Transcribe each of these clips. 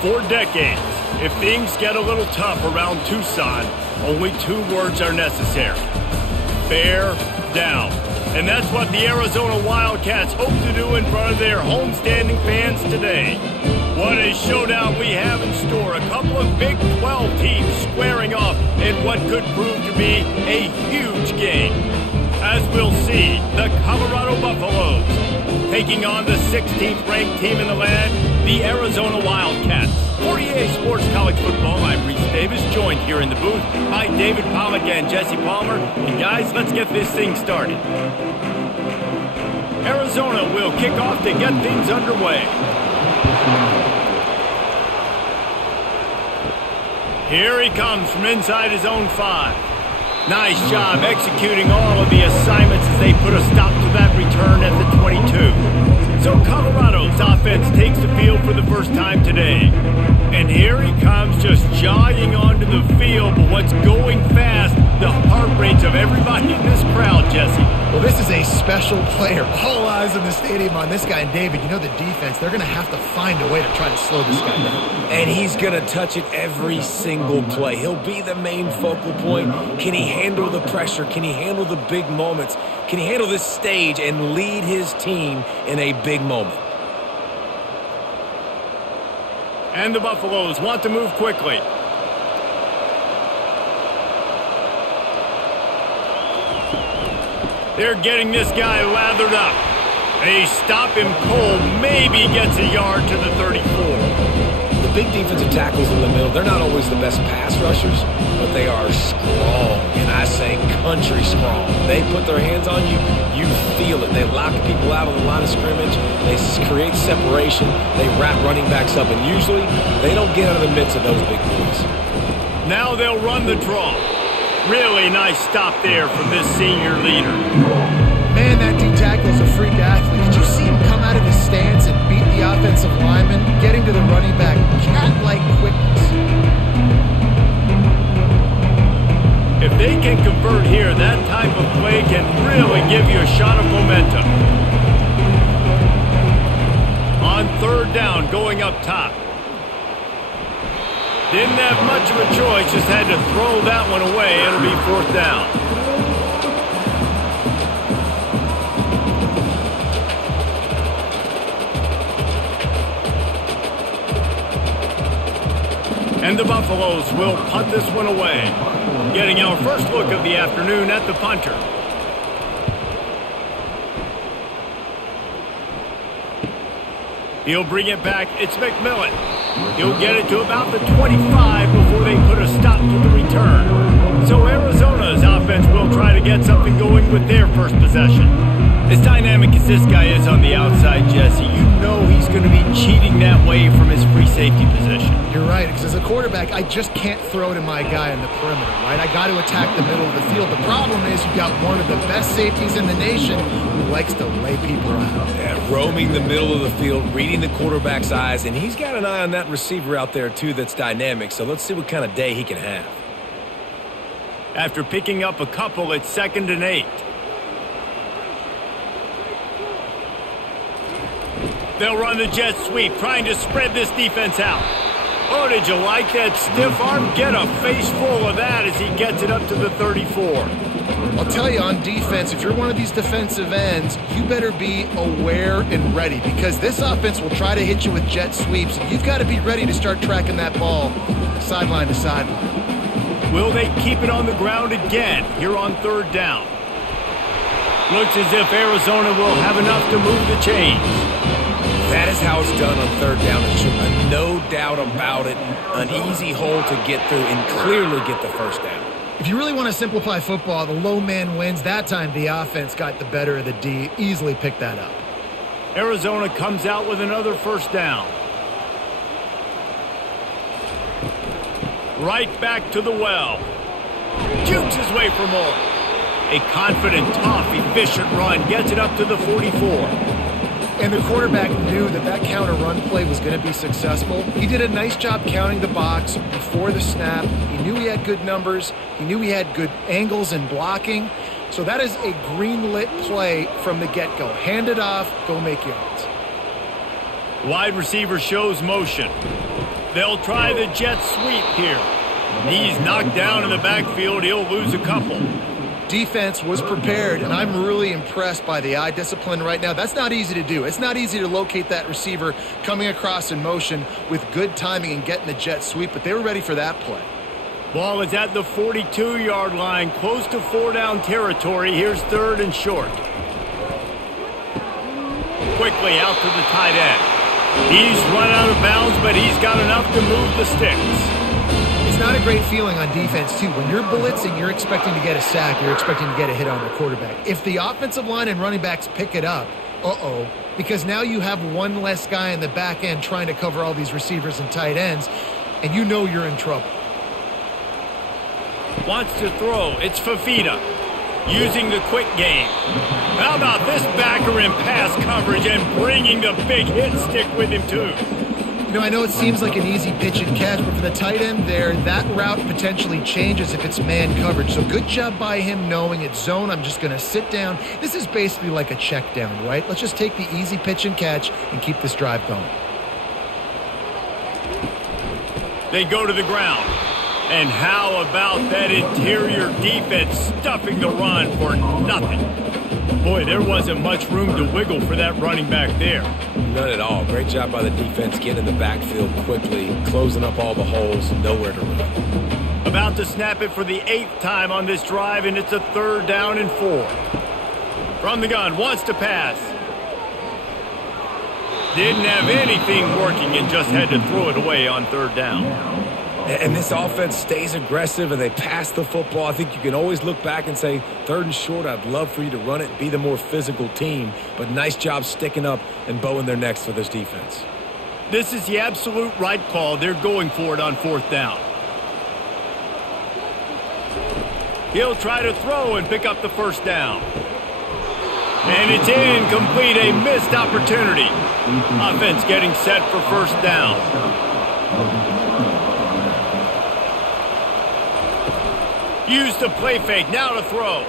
For decades, if things get a little tough around Tucson, only two words are necessary: bear down. And that's what the Arizona Wildcats hope to do in front of their homestanding fans today. What a showdown we have in store. A couple of Big 12 teams squaring off in what could prove to be a huge game. As we'll see, the Colorado Buffaloes taking on the 16th ranked team in the land, the Arizona Wildcats. For EA Sports College Football, I'm Reese Davis, joined here in the booth by David Pollack and Jesse Palmer. And guys, let's get this thing started. Arizona will kick off to get things underway. Here he comes from inside his own 5. Nice job executing all of the assignments as they put a stop to that return at the 22. So Colorado's offense takes the field for the first time today. And here he comes, just jogging onto the field, but what's going fast, the heart rates of everybody in this crowd, Jesse. Well, this is a special player. All eyes in the stadium on this guy. And David, you know the defense, they're going to have to find a way to try to slow this guy down. And he's going to touch it every single play. He'll be the main focal point. Can he handle the pressure? Can he handle the big moments? Can he handle this stage and lead his team in a big moment? And the Buffaloes want to move quickly. They're getting this guy lathered up. They stop him cold, maybe gets a yard to the 34. The big defensive tackles in the middle, they're not always the best pass rushers, but they are strong, and I say country strong. They put their hands on you, you feel it. They lock people out on the line of scrimmage. They create separation. They wrap running backs up, and usually they don't get out of the midst of those big boys. Now they'll run the draw. Really nice stop there from this senior leader. Man, that D-tackle is a freak athlete. Did you see him come out of his stance and beat the offensive lineman, getting to the running back? Cat-like quickness. If they can convert here, that type of play can really give you a shot of momentum. On third down, going up top. Didn't have much of a choice, just had to throw that one away. It'll be fourth down. And the Buffaloes will punt this one away. Getting our first look of the afternoon at the punter. He'll bring it back. It's McMillan. He'll get it to about the 25 before they put a stop to the return. So Arizona's offense will try to get something going with their first possession. As dynamic as this guy is on the outside, Jesse, you know he's going to be cheating that way from his free safety position. You're right, because as a quarterback, I just can't throw to my guy in the perimeter, right? I got to attack the middle of the field. The problem is you've got one of the best safeties in the nation who likes to lay people out. Yeah, roaming the middle of the field, reading the quarterback's eyes, and he's got an eye on that receiver out there, too, that's dynamic. So let's see what kind of day he can have. After picking up a couple, it's 2nd and 8. They'll run the jet sweep, trying to spread this defense out. Oh, did you like that stiff arm? Get a face full of that as he gets it up to the 34. I'll tell you, on defense, if you're one of these defensive ends, you better be aware and ready, because this offense will try to hit you with jet sweeps, and you've got to be ready to start tracking that ball sideline to sideline. Will they keep it on the ground again here on third down? Looks as if Arizona will have enough to move the chains. That is how it's done on third down. And no doubt about it, an easy hole to get through and clearly get the first down. If you really want to simplify football, the low man wins. That time the offense got the better of the D. Easily picked that up. Arizona comes out with another first down. Right back to the well. Jukes his way for more. A confident, tough, efficient run gets it up to the 44. And the quarterback knew that that counter run play was going to be successful. He did a nice job counting the box before the snap. He knew he had good numbers. He knew he had good angles and blocking. So that is a green-lit play from the get-go. Hand it off, go make yards. Wide receiver shows motion. They'll try the jet sweep here. He's knocked down in the backfield. He'll lose a couple. Defense was prepared, and I'm really impressed by the eye discipline right now. That's not easy to do. It's not easy to locate that receiver coming across in motion with good timing and getting the jet sweep, but they were ready for that play. Ball is at the 42-yard line, close to 4-down territory. Here's 3rd and short. Quickly out to the tight end. He's run out of bounds, but he's got enough to move the sticks. It's not a great feeling on defense, too. When you're blitzing, you're expecting to get a sack. You're expecting to get a hit on the quarterback. If the offensive line and running backs pick it up, because now you have one less guy in the back end trying to cover all these receivers and tight ends, and you know you're in trouble. Wants to throw. It's Fifita using the quick game. How about this backer in pass coverage and bringing the big hit stick with him, too? You know, I know it seems like an easy pitch and catch, but for the tight end there, that route potentially changes if it's man coverage. So good job by him knowing it's zone. I'm just going to sit down. This is basically like a check down, right? Let's just take the easy pitch and catch and keep this drive going. They go to the ground. And how about that interior defense stuffing the run for nothing? Boy, there wasn't much room to wiggle for that running back there. None at all. Great job by the defense getting in the backfield quickly, closing up all the holes, nowhere to run. About to snap it for the 8th time on this drive, and it's a 3rd down and 4. From the gun, wants to pass. Didn't have anything working and just had to throw it away on 3rd down. And this offense stays aggressive and they pass the football. I think you can always look back and say, 3rd and short, I'd love for you to run it, be the more physical team. But nice job sticking up and bowing their necks for this defense. This is the absolute right call. They're going for it on 4th down. He'll try to throw and pick up the 1st down. And it's incomplete, a missed opportunity. Offense getting set for 1st down. Used the play fake, now to throw.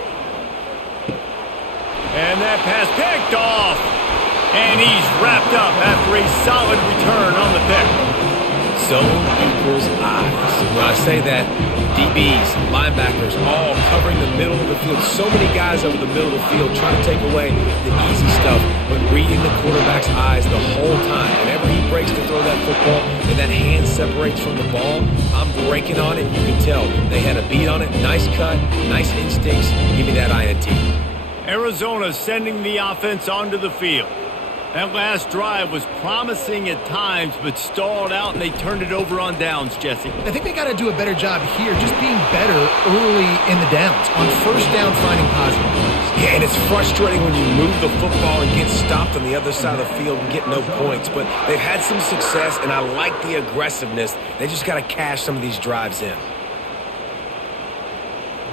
And that pass picked off. And he's wrapped up after a solid return on the pick. Zone equals eyes. When I say that, DBs, linebackers, all covering the middle of the field. So many guys over the middle of the field trying to take away the easy stuff, but reading the quarterback's eyes the whole time. Whenever he breaks to throw that football and that hand separates from the ball, I'm breaking on it. You can tell they had a beat on it. Nice cut, nice instincts. Give me that INT. Arizona sending the offense onto the field. That last drive was promising at times, but stalled out, and they turned it over on downs, Jesse. I think they got to do a better job here, just being better early in the downs. On 1st down, finding positive plays. Yeah, and it's frustrating when you move the football and get stopped on the other side of the field and get no points. But they've had some success, and I like the aggressiveness. They just got to cash some of these drives in.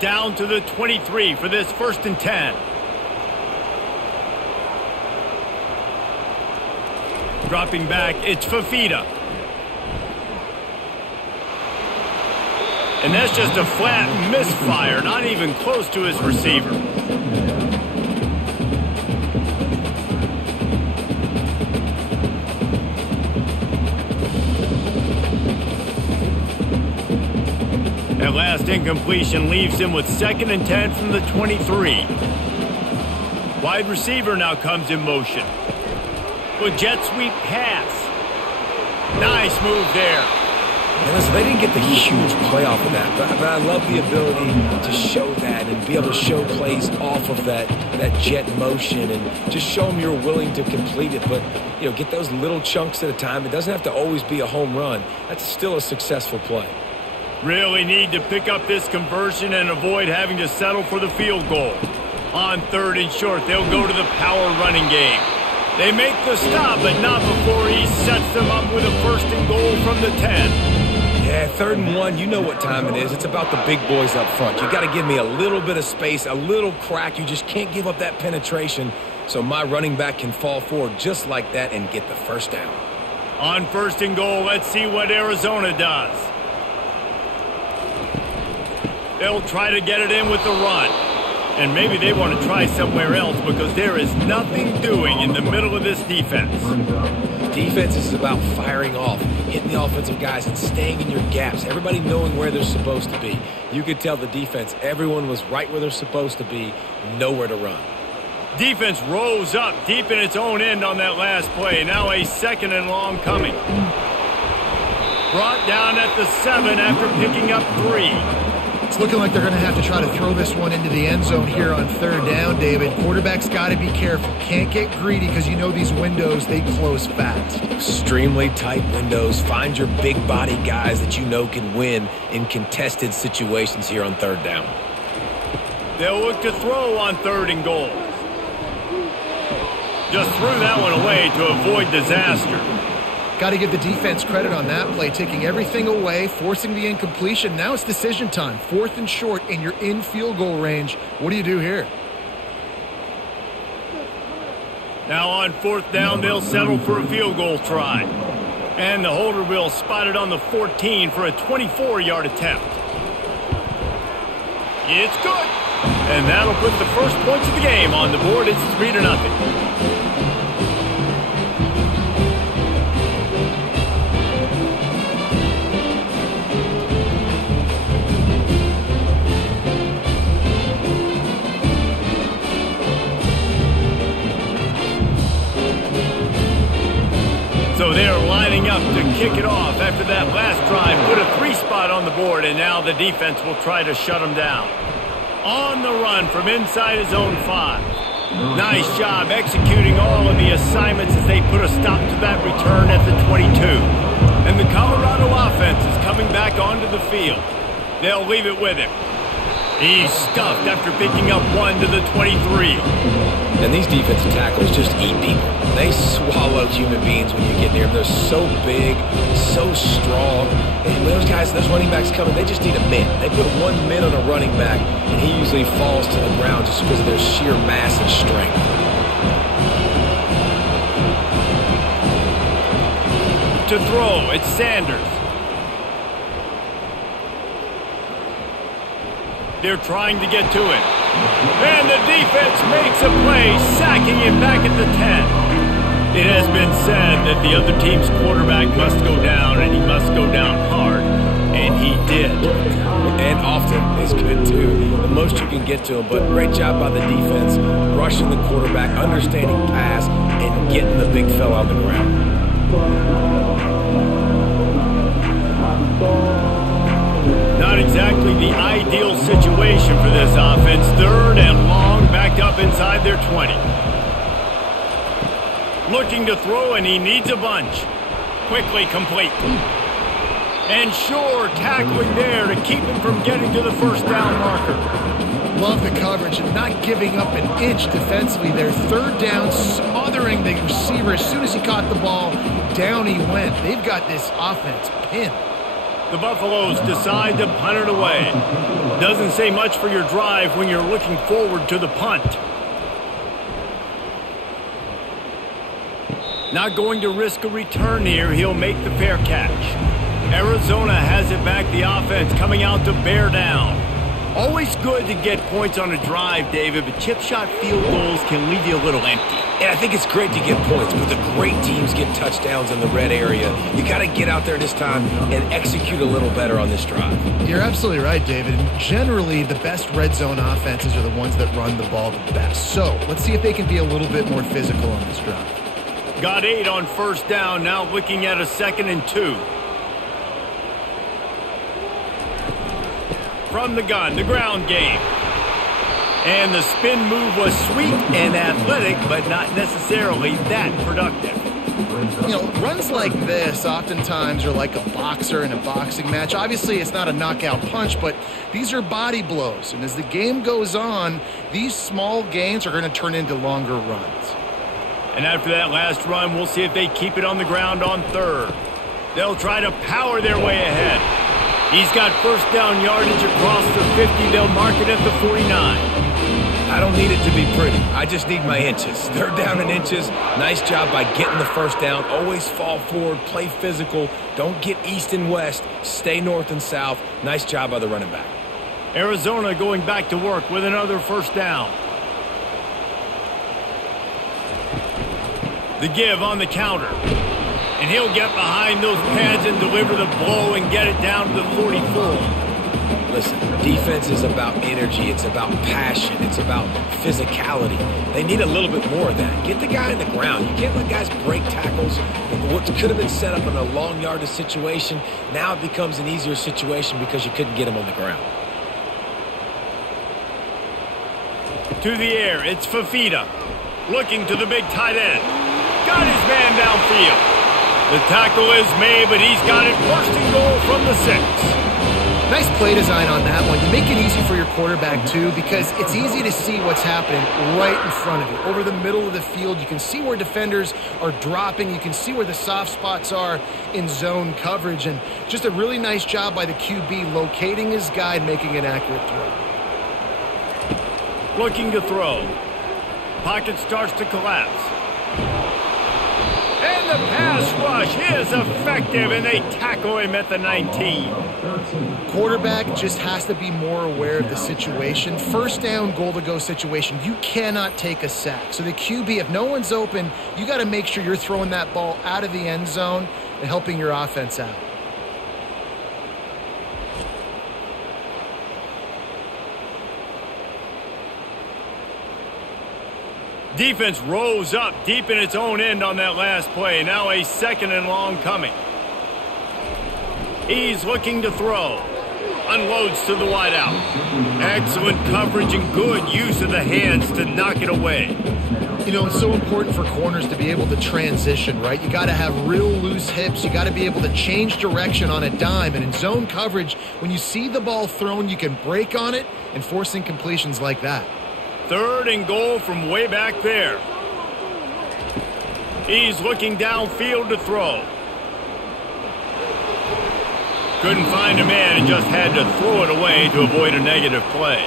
Down to the 23 for this 1st and 10. Dropping back, it's Fifita. And that's just a flat misfire, not even close to his receiver. That last incompletion leaves him with 2nd and 10 from the 23. Wide receiver now comes in motion. With jet sweep pass. Nice move there. And listen, they didn't get the huge play off of that, but I love the ability to show that and be able to show plays off of that jet motion and just show them you're willing to complete it. But, you know, get those little chunks at a time. It doesn't have to always be a home run. That's still a successful play. Really need to pick up this conversion and avoid having to settle for the field goal. On 3rd and short, they'll go to the power running game. They make the stop, but not before he sets them up with a 1st and goal from the 10. Yeah, 3rd and 1, you know what time it is. It's about the big boys up front. You got to give me a little bit of space, a little crack. You just can't give up that penetration so my running back can fall forward just like that and get the 1st down. On 1st and goal, let's see what Arizona does. They'll try to get it in with the run. And maybe they want to try somewhere else because there is nothing doing in the middle of this defense. Defense is about firing off, hitting the the offensive guys and staying in your gaps, everybody knowing where they're supposed to be. You could tell the defense, everyone was right where they're supposed to be, nowhere to run. Defense rose up deep in its own end on that last play. Now a 2nd and long coming. Brought down at the 7 after picking up 3. It's looking like they're going to have to try to throw this one into the end zone here on 3rd down, David. Quarterback's got to be careful. Can't get greedy because you know these windows, they close fast. Extremely tight windows. Find your big body guys that you know can win in contested situations here on 3rd down. They'll look to throw on 3rd and goal. Just threw that one away to avoid disaster. Got to give the defense credit on that play, taking everything away, forcing the incompletion. Now it's decision time. 4th and short, and you're in field goal range. What do you do here? Now on 4th down, they'll settle for a field goal try. And the holder will spot it on the 14 for a 24-yard attempt. It's good. And that'll put the first points of the game on the board. It's 3-0. So they're lining up to kick it off after that last drive. Put a 3 spot on the board, and now the defense will try to shut them down. On the run from inside his own 5. Nice job executing all of the assignments as they put a stop to that return at the 22. And the Colorado offense is coming back onto the field. They'll leave it with him. He's stuffed after picking up 1 to the 23. And these defensive tackles just eat people. They swallow human beings when you get near them. They're so big, so strong. And when those guys, those running backs coming, they just need a mitt. They put 1 mitt on a running back, and he usually falls to the ground just because of their sheer mass and strength. To throw, it's Sanders. They're trying to get to it. And the defense makes a play, sacking him back at the 10. It has been said that the other team's quarterback must go down, and he must go down hard. And he did. And often is good, too. The most you can get to him, but great job by the defense, rushing the quarterback, understanding pass, and getting the big fella on the ground. Not exactly the ideal situation for this offense. 3rd and long, backed up inside their 20. Looking to throw, and he needs a bunch. Quickly complete. And Shore tackling there to keep him from getting to the 1st down marker. Love the coverage and not giving up an inch defensively there. 3rd down, smothering the receiver. As soon as he caught the ball, down he went. They've got this offense pinned. The Buffaloes decide to punt it away. Doesn't say much for your drive when you're looking forward to the punt. Not going to risk a return here. He'll make the fair catch. Arizona has it back. The offense coming out to bear down. Always good to get points on a drive, David, but chip shot field goals can leave you a little empty. And I think it's great to get points, but the great teams get touchdowns in the red area. You got to get out there this time and execute a little better on this drive. You're absolutely right, David. And generally, the best red zone offenses are the ones that run the ball the best. So let's see if they can be a little bit more physical on this drive. Got 8 on 1st down, now looking at a 2nd and 2. From the gun, the ground game. And the spin move was sweet and athletic, but not necessarily that productive. You know, runs like this oftentimes are like a boxer in a boxing match. Obviously, it's not a knockout punch, but these are body blows. And as the game goes on, these small gains are going to turn into longer runs. And after that last run, we'll see if they keep it on the ground on 3rd. They'll try to power their way ahead. He's got 1st down yardage across the 50. They'll mark it at the 49. I don't need it to be pretty. I just need my inches. 3rd down and inches. Nice job by getting the 1st down. Always fall forward, play physical. Don't get east and west. Stay north and south. Nice job by the running back. Arizona going back to work with another 1st down. The give on the counter. And he'll get behind those pads and deliver the blow and get it down to the 44. Listen, defense is about energy. It's about passion. It's about physicality. They need a little bit more of that. Get the guy in the ground. You can't let guys break tackles. What could have been set up in a long yardage situation, now it becomes an easier situation because you couldn't get him on the ground. To the air, it's Fafita. Looking to the big tight end. Got his man downfield. The tackle is made, but he's got it first and goal from the 6. Nice play design on that one. You make it easy for your quarterback, too, because it's easy to see what's happening right in front of you. Over the middle of the field, you can see where defenders are dropping. You can see where the soft spots are in zone coverage. And just a really nice job by the QB locating his guy and making an accurate throw. Looking to throw. Pocket starts to collapse. And the pass rush is effective, and they tackle him at the 19. Quarterback just has to be more aware of the situation. First down, goal-to-go situation. You cannot take a sack. So the QB, if no one's open, you got to make sure you're throwing that ball out of the end zone and helping your offense out. Defense rose up deep in its own end on that last play. Now a 2nd and long coming. He's looking to throw. Unloads to the wideout. Excellent coverage and good use of the hands to knock it away. You know, it's so important for corners to be able to transition, right? You got to have real loose hips. You got to be able to change direction on a dime. And in zone coverage, when you see the ball thrown, you can break on it and force incompletions like that. 3rd and goal from way back there. He's looking downfield to throw. Couldn't find a man and just had to throw it away to avoid a negative play.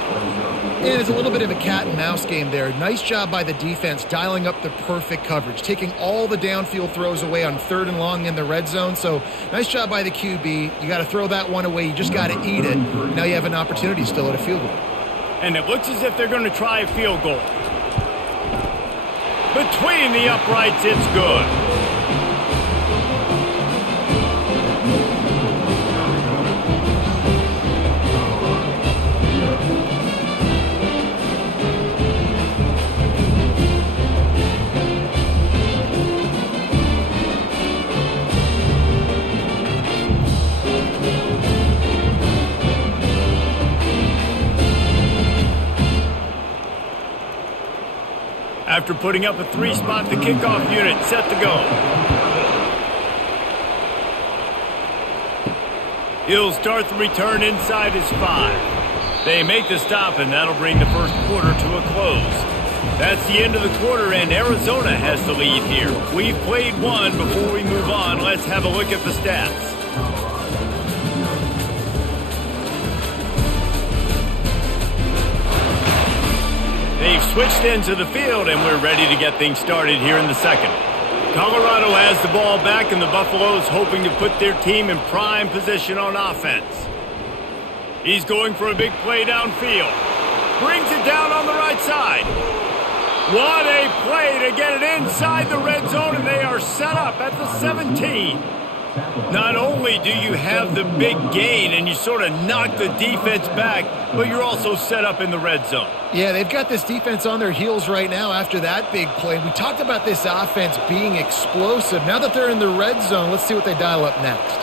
And it's a little bit of a cat and mouse game there. Nice job by the defense dialing up the perfect coverage, taking all the downfield throws away on 3rd and long in the red zone. So nice job by the QB. You got to throw that one away. You just got to eat it. Now you have an opportunity still at a field goal. And it looks as if they're going to try a field goal. Between the uprights, it's good. After putting up a 3-spot, the kickoff unit set to go. He'll start the return inside his 5. They make the stop, and that'll bring the first quarter to a close. That's the end of the quarter, and Arizona has the lead here. We've played one. Before we move on, let's have a look at the stats. They've switched into the field, and we're ready to get things started here in the second. Colorado has the ball back, and the Buffaloes hoping to put their team in prime position on offense. He's going for a big play downfield. Brings it down on the right side. What a play to get it inside the red zone, and they are set up at the 17. Not only do you have the big gain and you sort of knock the defense back, but you're also set up in the red zone. Yeah, they've got this defense on their heels right now after that big play. We talked about this offense being explosive. Now that they're in the red zone, let's see what they dial up next.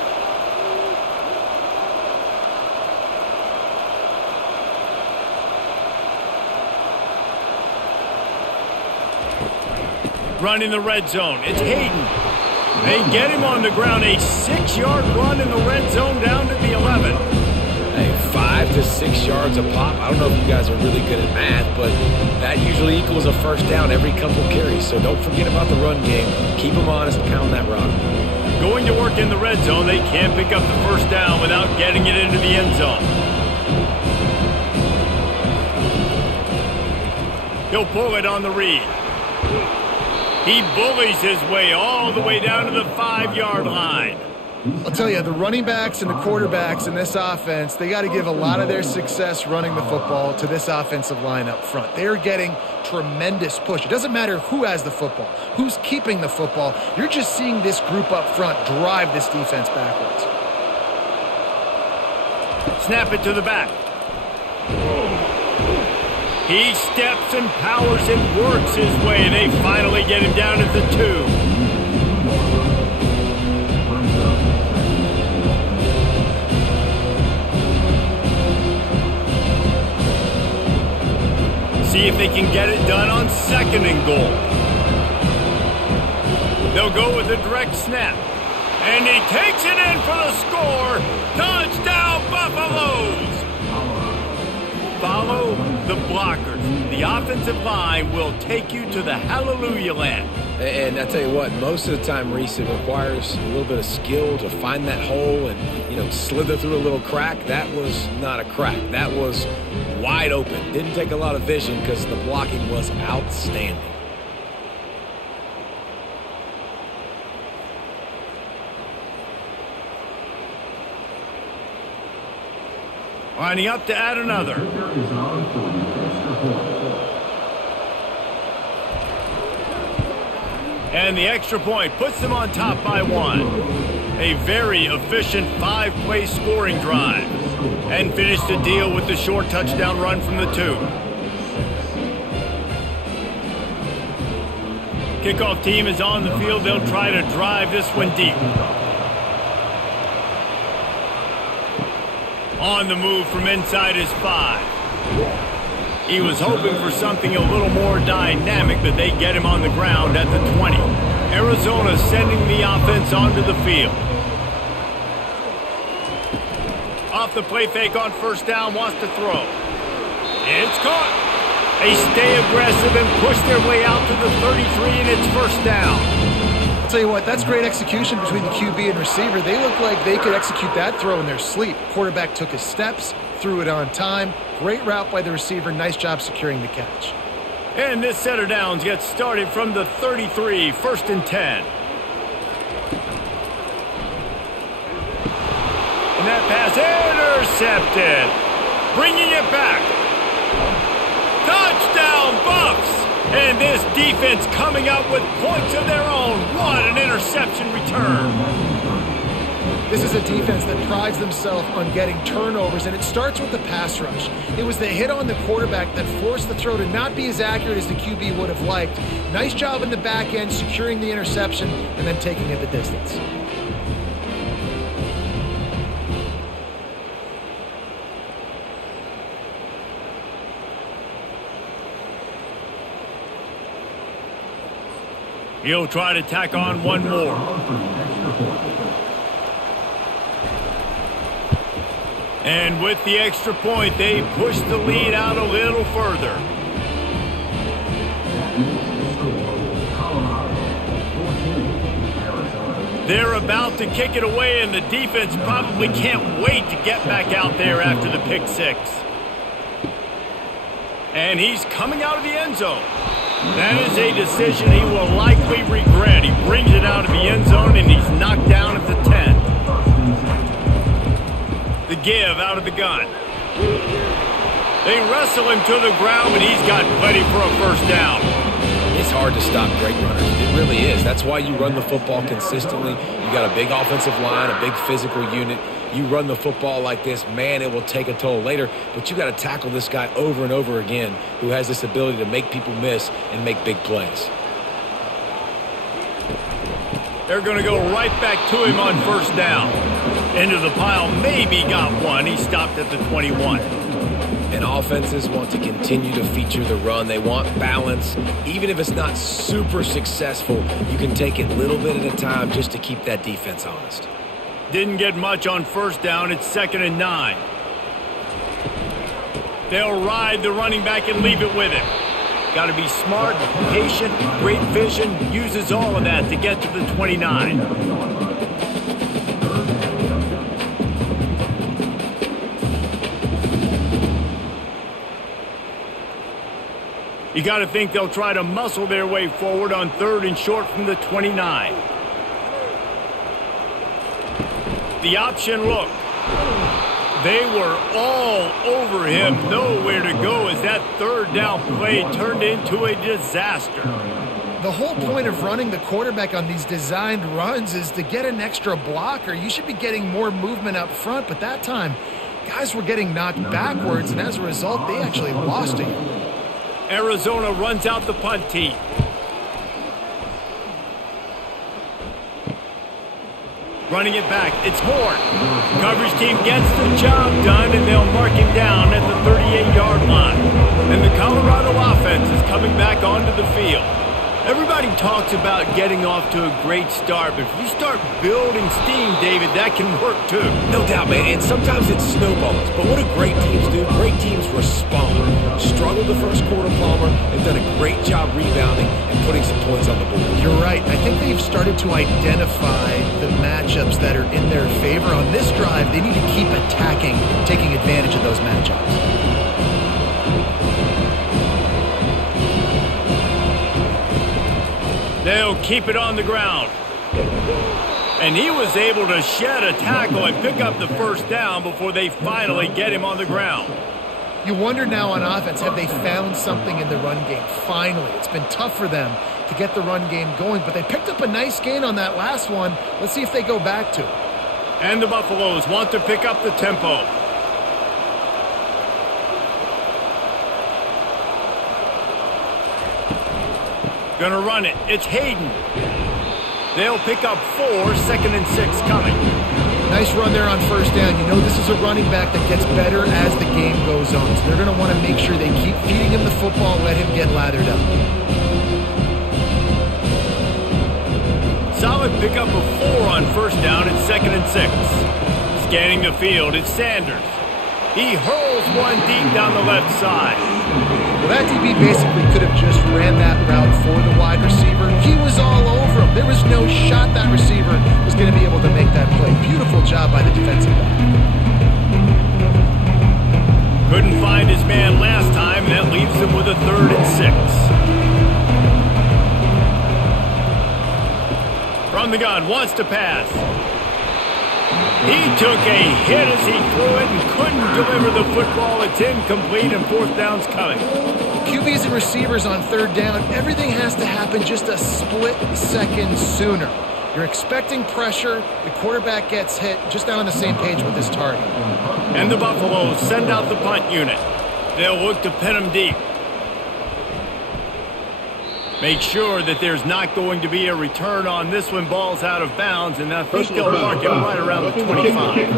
Running the red zone, it's Hayden. They get him on the ground, a 6-yard run in the red zone down to the 11. Hey, 5 to 6 yards a pop. I don't know if you guys are really good at math, but that usually equals a first down every couple carries. So don't forget about the run game. Keep them honest and pound that rock. Going to work in the red zone, they can't pick up the first down without getting it into the end zone. He'll pull it on the read. He bullies his way all the way down to the 5-yard line. I'll tell you, the running backs and the quarterbacks in this offense, they got to give a lot of their success running the football to this offensive line up front. They're getting tremendous push. It doesn't matter who has the football, who's keeping the football. You're just seeing this group up front drive this defense backwards. Snap it to the back. He steps and powers and works his way. They finally get him down at the 2. See if they can get it done on 2nd and goal. They'll go with a direct snap. And he takes it in for the score. Touchdown, Buffaloes! Follow the blockers. The offensive line will take you to the hallelujah land. And I tell you what, most of the time, Reese, it requires a little bit of skill to find that hole and, slither through a little crack. That was not a crack. That was wide open. Didn't take a lot of vision because the blocking was outstanding. Lining up to add another. And the extra point puts them on top by 1. A very efficient 5-play scoring drive. And finish the deal with the short touchdown run from the 2. Kickoff team is on the field. They'll try to drive this one deep. On the move from inside his 5. He was hoping for something a little more dynamic, but they get him on the ground at the 20. Arizona sending the offense onto the field. Off the play fake on 1st down, wants to throw. It's caught. They stay aggressive and push their way out to the 33, and it's 1st down. I'll tell you what, that's great execution between the QB and receiver. They look like they could execute that throw in their sleep. Quarterback took his steps, threw it on time. Great route by the receiver. Nice job securing the catch. And this set of downs gets started from the 33, 1st and 10. And that pass intercepted. Bringing it back. Touchdown, Buffs! And this defense coming up with points of their own. What an interception return. This is a defense that prides themselves on getting turnovers, and it starts with the pass rush. It was the hit on the quarterback that forced the throw to not be as accurate as the QB would have liked. Nice job in the back end, securing the interception, and then taking it the distance. He'll try to tack on one more. And with the extra point, they push the lead out a little further. They're about to kick it away, and the defense probably can't wait to get back out there after the pick 6. And he's coming out of the end zone. That is a decision he will likely regret. He brings it out of the end zone, and he's knocked down at the 10. The give out of the gun. They wrestle him to the ground, but he's got plenty for a 1st down. It's hard to stop great runners. It really is. That's why you run the football consistently. You got a big offensive line, a big physical unit. You run the football like this, man, it will take a toll later. But you got to tackle this guy over and over again who has this ability to make people miss and make big plays. They're going to go right back to him on 1st down. Into the pile, maybe got one. He stopped at the 21. And offenses want to continue to feature the run. They want balance. Even if it's not super successful, you can take it a little bit at a time just to keep that defense honest. Didn't get much on 1st down. It's 2nd and 9. They'll ride the running back and leave it with him. Got to be smart, patient, great vision. Uses all of that to get to the 29. You got to think they'll try to muscle their way forward on 3rd and short from the 29. the option look. They were all over him, nowhere to go as that third down play turned into a disaster. The whole point of running the quarterback on these designed runs is to get an extra blocker. You should be getting more movement up front, but that time, guys were getting knocked backwards, and as a result, they actually lost it. Arizona runs out the punt team. Running it back, it's Horn. Coverage team gets the job done, and they'll mark him down at the 38-yard line. And the Colorado offense is coming back onto the field. Everybody talks about getting off to a great start, but if you start building steam, David, that can work too. No doubt, man, and sometimes it snowballs. But what do great teams do? Great teams respond. Struggled the first quarter, Palmer. They've done a great job rebounding and putting some points on the board. You're right. I think they've started to identify the matchups that are in their favor. On this drive, they need to keep attacking, taking advantage of those matchups. They'll keep it on the ground. And he was able to shed a tackle and pick up the first down before they finally get him on the ground. You wonder now on offense, have they found something in the run game? Finally, it's been tough for them to get the run game going, but they picked up a nice gain on that last one. Let's see if they go back to it. And the Buffaloes want to pick up the tempo. Gonna run it. It's Hayden. They'll pick up 4, 2nd and 6 coming. Nice run there on first down. You know this is a running back that gets better as the game goes on. So they're going to want to make sure they keep feeding him the football and let him get lathered up. Solid pickup of 4 on first down and 2nd and 6. Scanning the field, it's Sanders. He hurls one deep down the left side. Well, that DB basically could have just ran that route for the wide receiver. He was all over him. There was no shot that receiver was going to be able to make that play. Beautiful job by the defensive back. Couldn't find his man last time, and that leaves him with a 3rd and 6. From the gun, wants to pass. He took a hit as he threw it and couldn't deliver the football. It's incomplete and 4th down's coming. QBs and receivers on 3rd down, everything has to happen just a split second sooner. You're expecting pressure, the quarterback gets hit, just not on the same page with his target. And the Buffaloes send out the punt unit. They'll look to pin him deep. Make sure that there's not going to be a return on this one. Ball's out of bounds, and I think they'll mark it right around the 25.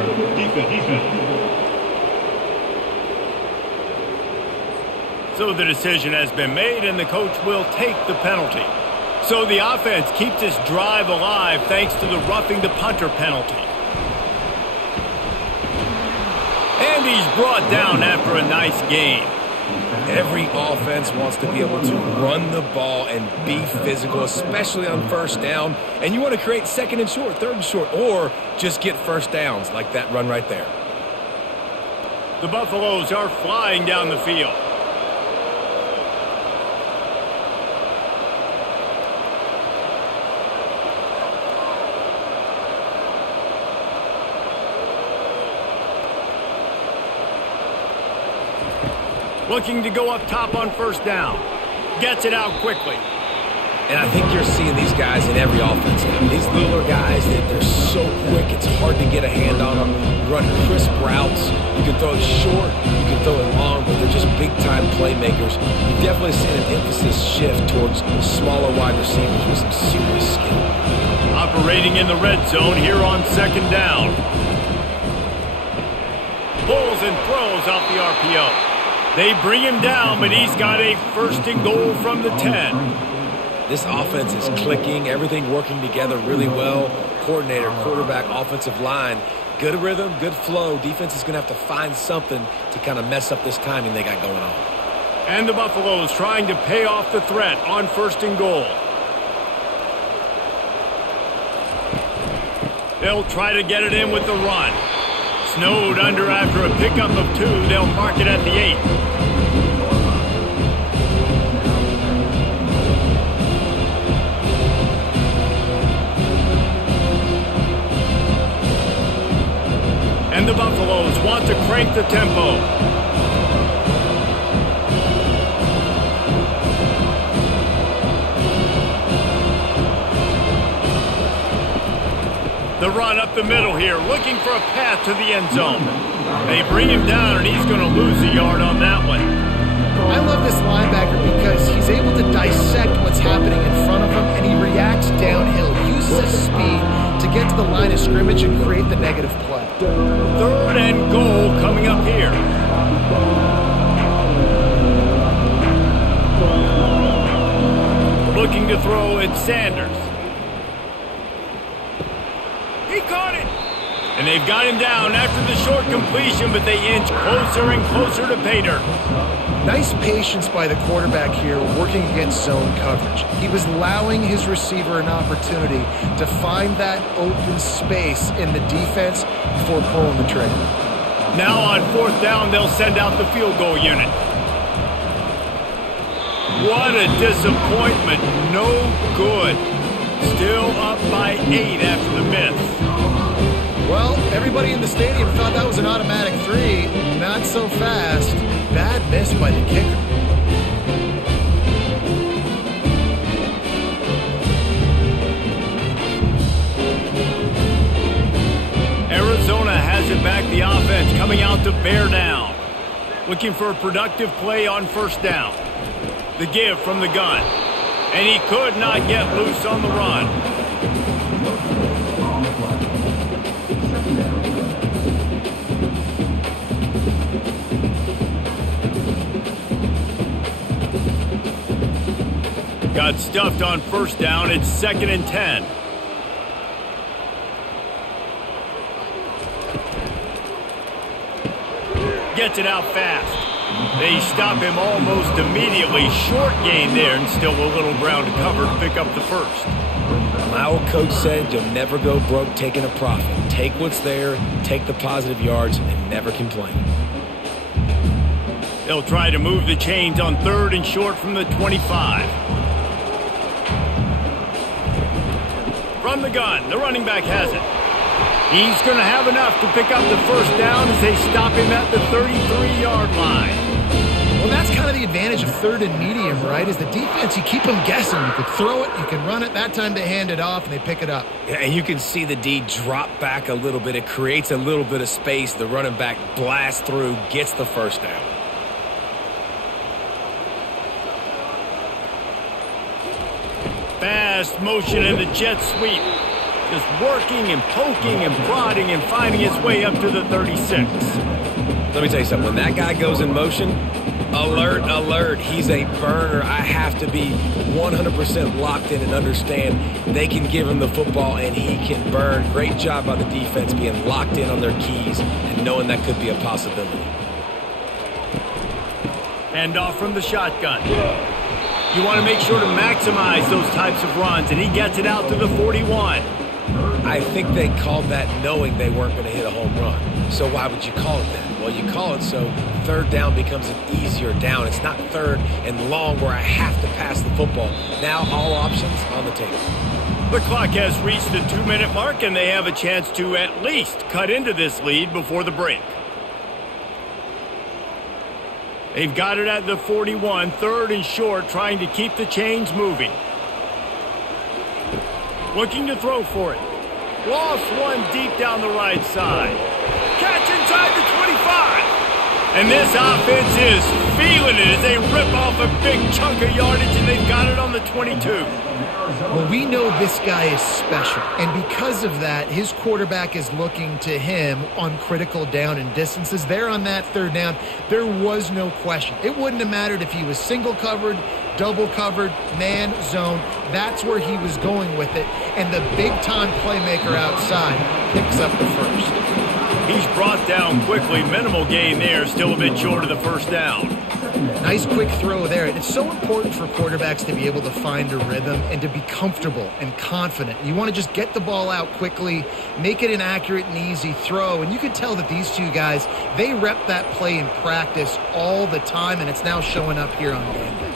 So the decision has been made, and the coach will take the penalty. So the offense keeps this drive alive thanks to the roughing the punter penalty. And he's brought down after a nice gain. Every offense wants to be able to run the ball and be physical, especially on first down. And you want to create 2nd and short, 3rd and short, or just get first downs like that run right there. The Buffaloes are flying down the field. Looking to go up top on first down. Gets it out quickly. And I think you're seeing these guys in every offense now. These littler guys, they're so quick, it's hard to get a hand on them. Run crisp routes. You can throw it short, you can throw it long, but they're just big-time playmakers. You've definitely seen an emphasis shift towards smaller wide receivers with some serious skill. Operating in the red zone here on 2nd down. Pulls and throws off the RPO. They bring him down, but he's got a 1st and goal from the 10. This offense is clicking, everything working together really well. Coordinator, quarterback, offensive line, good rhythm, good flow. Defense is going to have to find something to kind of mess up this timing they got going on. And the Buffaloes trying to pay off the threat on 1st and goal. They'll try to get it in with the run. Snowed under after a pickup of 2. They'll mark it at the 8. And the Buffaloes want to crank the tempo. The run up the middle here, looking for a path to the end zone. They bring him down, and he's going to lose a yard on that one. I love this linebacker because he's able to dissect what's happening in front of him, and he reacts downhill, uses his speed to get to the line of scrimmage and create the negative play. 3rd and goal coming up here. Looking to throw, it's Sanders. He caught it! And they've got him down after the short completion, but they inch closer and closer to pay dirt. Nice patience by the quarterback here working against zone coverage. He was allowing his receiver an opportunity to find that open space in the defense before pulling the trigger. Now on 4th down, they'll send out the field goal unit. What a disappointment. No good. Still up by 8 after the miss. Well, everybody in the stadium thought that was an automatic 3. Not so fast. Bad miss by the kicker. Arizona has it back, the offense coming out to bear down. Looking for a productive play on 1st down. The give from the gun. And he could not get loose on the run. Got stuffed on 1st down. It's 2nd and 10. Gets it out fast. They stop him almost immediately. Short gain there, and still a little ground to cover to pick up the 1st. My old coach said you'll never go broke taking a profit. Take what's there, take the positive yards, and never complain. They'll try to move the chains on 3rd and short from the 25. From the gun, the running back has it. He's going to have enough to pick up the 1st down as they stop him at the 33-yard line. Well, that's kind of the advantage of 3rd and medium, right? Is the defense, you keep them guessing. You could throw it, you can run it. That time they hand it off, and they pick it up. Yeah, and you can see the D drop back a little bit. It creates a little bit of space. The running back blasts through, gets the 1st down. Fast motion in the jet sweep. Just working and poking and prodding and finding his way up to the 36. Let me tell you something. When that guy goes in motion, alert, alert. He's a burner. I have to be 100% locked in and understand they can give him the football and he can burn. Great job by the defense being locked in on their keys and knowing that could be a possibility. Hand off from the shotgun. You want to make sure to maximize those types of runs, and he gets it out to the 41. I think they called that knowing they weren't going to hit a home run. So why would you call it that? Well, you call it so 3rd down becomes an easier down. It's not 3rd and long where I have to pass the football. Now all options on the table. The clock has reached the 2-minute mark, and they have a chance to at least cut into this lead before the break. They've got it at the 41, 3rd and short, trying to keep the chains moving. Looking to throw for it. Lost one deep down the right side. Catch inside the 25. And this offense is feeling it as they rip off a big chunk of yardage, and they've got it on the 22. Well, we know this guy is special, and because of that, his quarterback is looking to him on critical down and distances. There on that 3rd down, there was no question. It wouldn't have mattered if he was single covered, double covered, man, zone. That's where he was going with it, and the big-time playmaker outside picks up the 1st. He's brought down quickly. Minimal gain there, still a bit short of the 1st down. Nice quick throw there. It's so important for quarterbacks to be able to find a rhythm and to be comfortable and confident. You want to just get the ball out quickly, make it an accurate and easy throw. And you can tell that these two guys, they rep that play in practice all the time, and it's now showing up here on game day.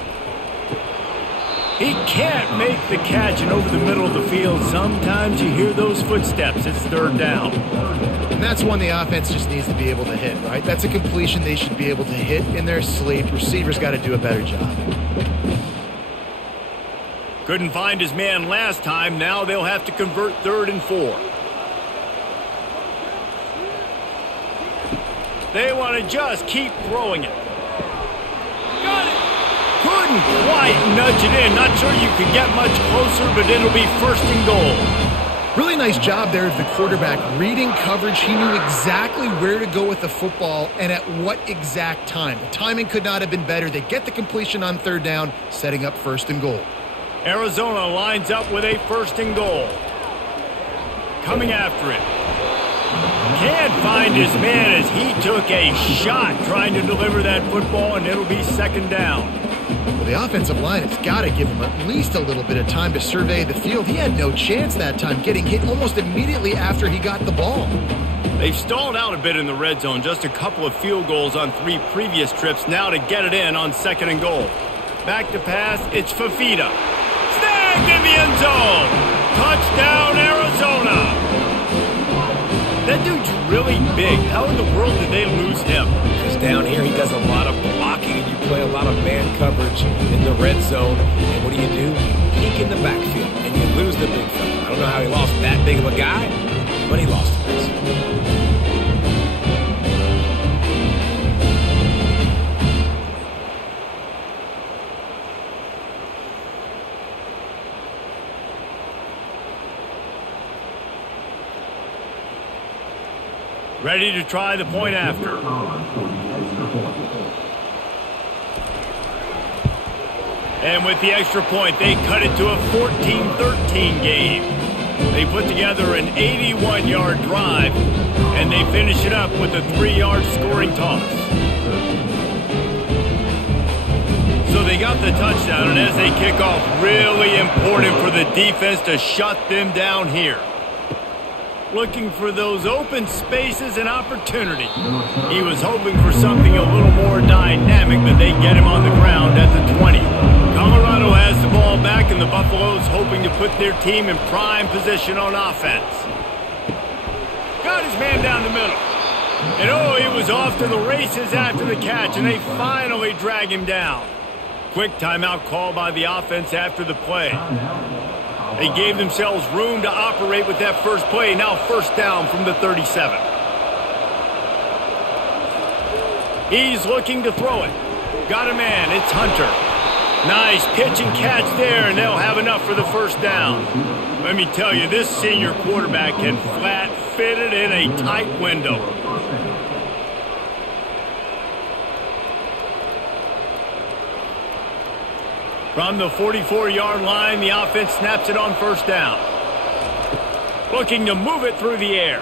He can't make the catch, and over the middle of the field, sometimes you hear those footsteps. It's 3rd down. And that's one the offense just needs to be able to hit, right? That's a completion they should be able to hit in their sleep. Receivers got to do a better job. Couldn't find his man last time. Now they'll have to convert 3rd and 4. They want to just keep throwing it. Got it. Couldn't quite nudge it in. Not sure you could get much closer, but it'll be 1st and goal. Really nice job there of the quarterback reading coverage. He knew exactly where to go with the football and at what exact time. The timing could not have been better. They get the completion on 3rd down, setting up 1st and goal. Arizona lines up with a 1st and goal. Coming after it. Can't find his man as he took a shot trying to deliver that football, and it'll be 2nd down. Well, the offensive line has got to give him at least a little bit of time to survey the field. He had no chance that time, getting hit almost immediately after he got the ball. They've stalled out a bit in the red zone. Just a couple of field goals on 3 previous trips. Now to get it in on 2nd and goal. Back to pass, it's Fafita. Snagged in the end zone. Touchdown, Arizona. That dude's really big. How in the world did they lose him? Because down here he does a lot of blocking and you play a lot of man coverage in the red zone. And what do? You peek in the backfield and you lose the big fella. I don't know how he lost that big of a guy, but he lost it. Ready to try the point after. And with the extra point, they cut it to a 14-13 game. They put together an 81-yard drive, and they finish it up with a 3-yard scoring toss. So they got the touchdown, and as they kick off, really important for the defense to shut them down here. Looking for those open spaces and opportunity. He was hoping for something a little more dynamic, but they get him on the ground at the 20. Colorado has the ball back, and the Buffaloes hoping to put their team in prime position on offense. Got his man down the middle. And oh, he was off to the races after the catch, and they finally drag him down. Quick timeout call by the offense after the play. They gave themselves room to operate with that first play. Now 1st down from the 37. He's looking to throw it. Got a man. It's Hunter. Nice pitch and catch there, and they'll have enough for the 1st down. Let me tell you, this senior quarterback can flat fit it in a tight window. From the 44-yard line, the offense snaps it on 1st down. Looking to move it through the air.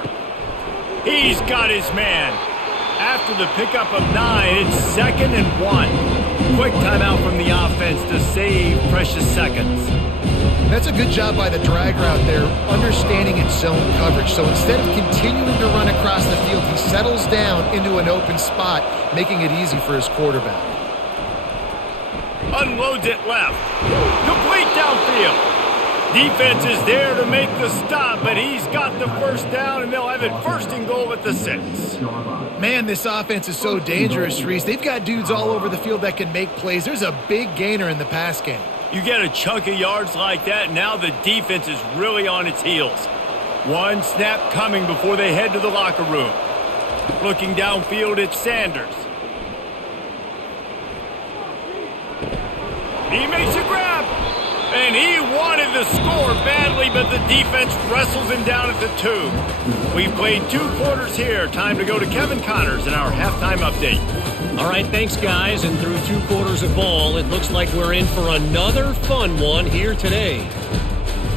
He's got his man. After the pickup of 9, it's 2nd and 1. Quick timeout from the offense to save precious seconds. That's a good job by the drag route there, understanding its zone coverage. So instead of continuing to run across the field, he settles down into an open spot, making it easy for his quarterback. Unloads it left. Complete downfield. Defense is there to make the stop, but he's got the 1st down, and they'll have it 1st and goal at the 6. Man, this offense is so dangerous, Reese. They've got dudes all over the field that can make plays. There's a big gainer in the pass game. You get a chunk of yards like that, now the defense is really on its heels. One snap coming before they head to the locker room. Looking downfield, it's Sanders. He makes a grab, and he wanted to score badly, but the defense wrestles him down at the 2. We've played 2 quarters here. Time to go to Kevin Connors in our halftime update. All right, thanks, guys. And through 2 quarters of ball, it looks like we're in for another fun one here today.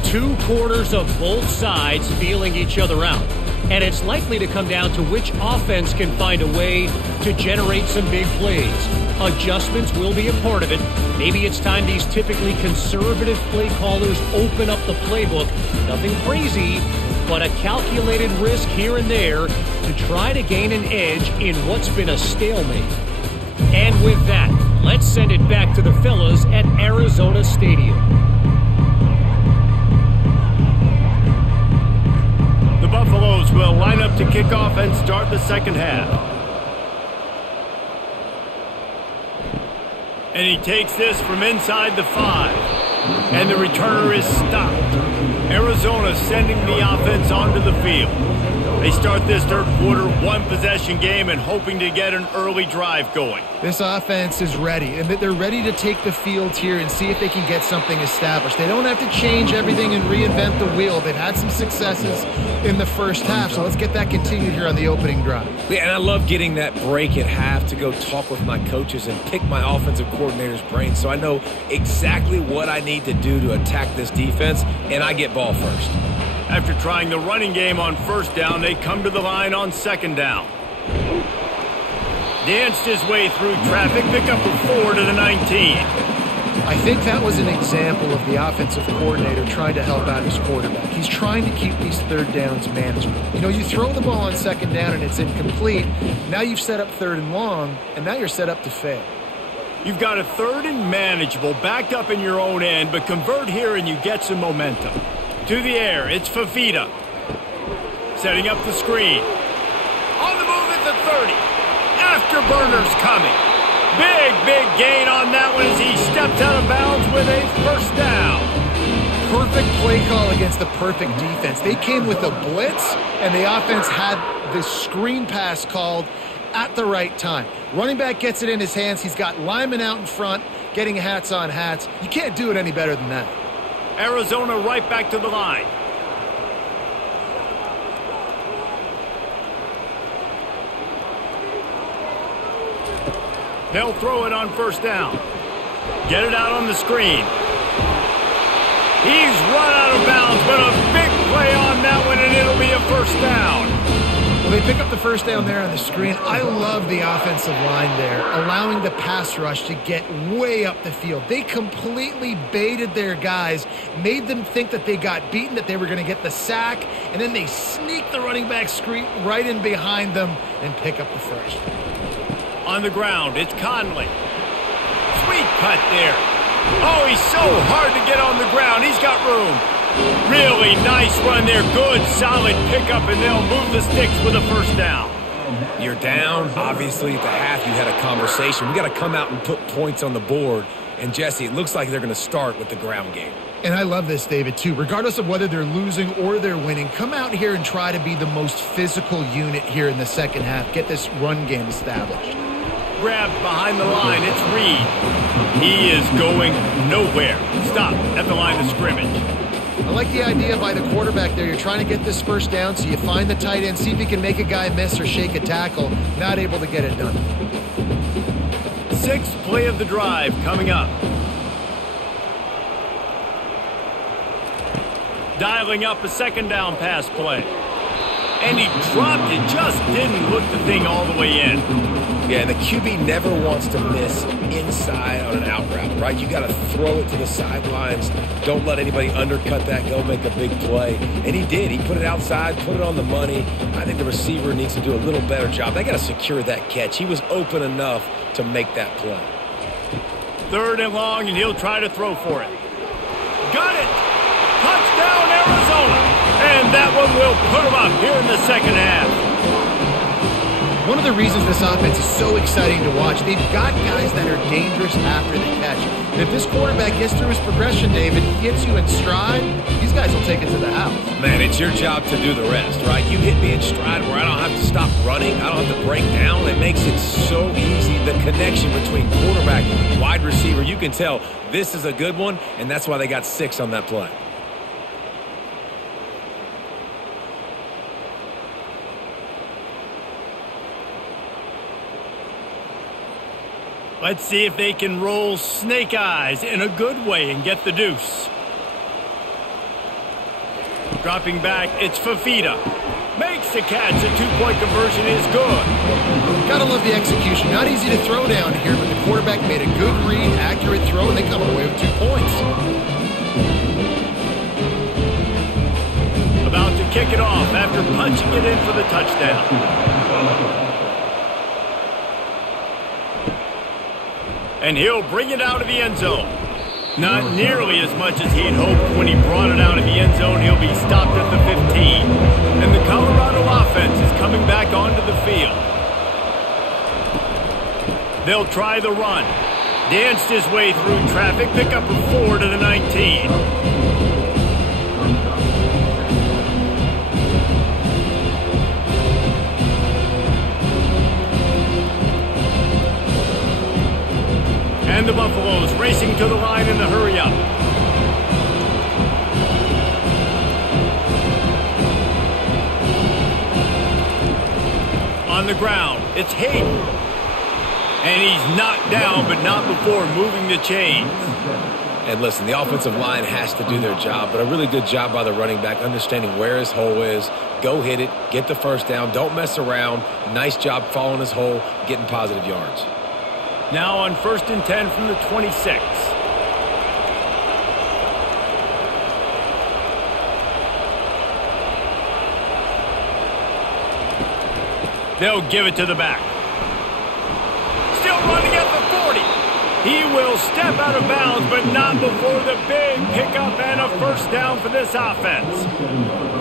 2 quarters of both sides feeling each other out. And it's likely to come down to which offense can find a way to generate some big plays. Adjustments will be a part of it. Maybe it's time these typically conservative play callers open up the playbook. Nothing crazy, but a calculated risk here and there to try to gain an edge in what's been a stalemate. And with that, let's send it back to the fellas at Arizona Stadium. The Buffalo Buffaloes will line up to kick off and start the second half. And he takes this from inside the 5. And the returner is stopped. Arizona sending the offense onto the field. They start this third quarter one-possession game and hoping to get an early drive going. This offense is ready, and they're ready to take the field here and see if they can get something established. They don't have to change everything and reinvent the wheel. They've had some successes in the first half, so let's get that continued here on the opening drive. Yeah, and I love getting that break at half to go talk with my coaches and pick my offensive coordinator's brain so I know exactly what I need to do to attack this defense, and I get ball first. After trying the running game on first down, they come to the line on second down. Danced his way through traffic, pick up a 4 to the 19. I think that was an example of the offensive coordinator trying to help out his quarterback. He's trying to keep these third downs manageable. You know, you throw the ball on second down and it's incomplete. Now you've set up third and long, and now you're set up to fail. You've got a third and manageable backed up in your own end, but convert here and you get some momentum. To the air, it's Fafita. Setting up the screen. On the move at the 30. Afterburners coming. Big gain on that one as he steps out of bounds with a first down. Perfect play call against the perfect defense. They came with a blitz, and the offense had the screen pass called at the right time. Running back gets it in his hands. He's got linemen out in front getting hats on hats. You can't do it any better than that. Arizona right back to the line. They'll throw it on first down. Get it out on the screen. He's run out of bounds, but a big play on that one, and it'll be a first down. Well, they pick up the first down there on the screen. I love the offensive line there, allowing the pass rush to get way up the field. They completely baited their guys, made them think that they got beaten, that they were going to get the sack, and then they sneak the running back screen right in behind them and pick up the first. On the ground, it's Conley. Sweet cut there. Oh, he's so hard to get on the ground. He's got room. Really nice run there. Good, solid pickup, and they'll move the sticks with a first down. You're down. Obviously, at the half, you had a conversation. We got to come out and put points on the board. And, Jesse, it looks like they're going to start with the ground game. And I love this, David, too. Regardless of whether they're losing or they're winning, come out here and try to be the most physical unit here in the second half. Get this run game established. Grabbed behind the line. It's Reed. He is going nowhere. Stop at the line of scrimmage. I like the idea by the quarterback there. You're trying to get this first down, so you find the tight end, see if he can make a guy miss or shake a tackle. Not able to get it done. Sixth play of the drive coming up. Dialing up a second down pass play. And he dropped it, just didn't look the thing all the way in. Yeah, and the QB never wants to miss inside on an out route, right? You got to throw it to the sidelines. Don't let anybody undercut that. Go make a big play. And he did. He put it outside, put it on the money. I think the receiver needs to do a little better job. They got to secure that catch. He was open enough to make that play. Third and long, and he'll try to throw for it. Got it! Touchdown, Arizona! And that one will put them up here in the second half. One of the reasons this offense is so exciting to watch, they've got guys that are dangerous after the catch. And if this quarterback gets through his progression, David, he gets you in stride, these guys will take it to the house. Man, it's your job to do the rest, right? You hit me in stride where I don't have to stop running. I don't have to break down. It makes it so easy. The connection between quarterback and wide receiver, you can tell this is a good one, and that's why they got 6 on that play. Let's see if they can roll snake eyes in a good way and get the deuce. Dropping back, it's Fafita. Makes the catch. The 2-point conversion is good. Gotta love the execution. Not easy to throw down here, but the quarterback made a good read, accurate throw, and they come away with 2 points. About to kick it off after punching it in for the touchdown. And he'll bring it out of the end zone. Not nearly as much as he'd hoped when he brought it out of the end zone. He'll be stopped at the 15. And the Colorado offense is coming back onto the field. They'll try the run. Danced his way through traffic. Pick up a 4 to the 19. And the Buffaloes racing to the line in the hurry-up. On the ground, it's Hayden. And he's knocked down, but not before moving the chains. And listen, the offensive line has to do their job, but a really good job by the running back understanding where his hole is. Go hit it, get the first down, don't mess around. Nice job following his hole, getting positive yards. Now on 1st and 10 from the 26. They'll give it to the back. Still running at the 40. He will step out of bounds, but not before the big pickup and a first down for this offense.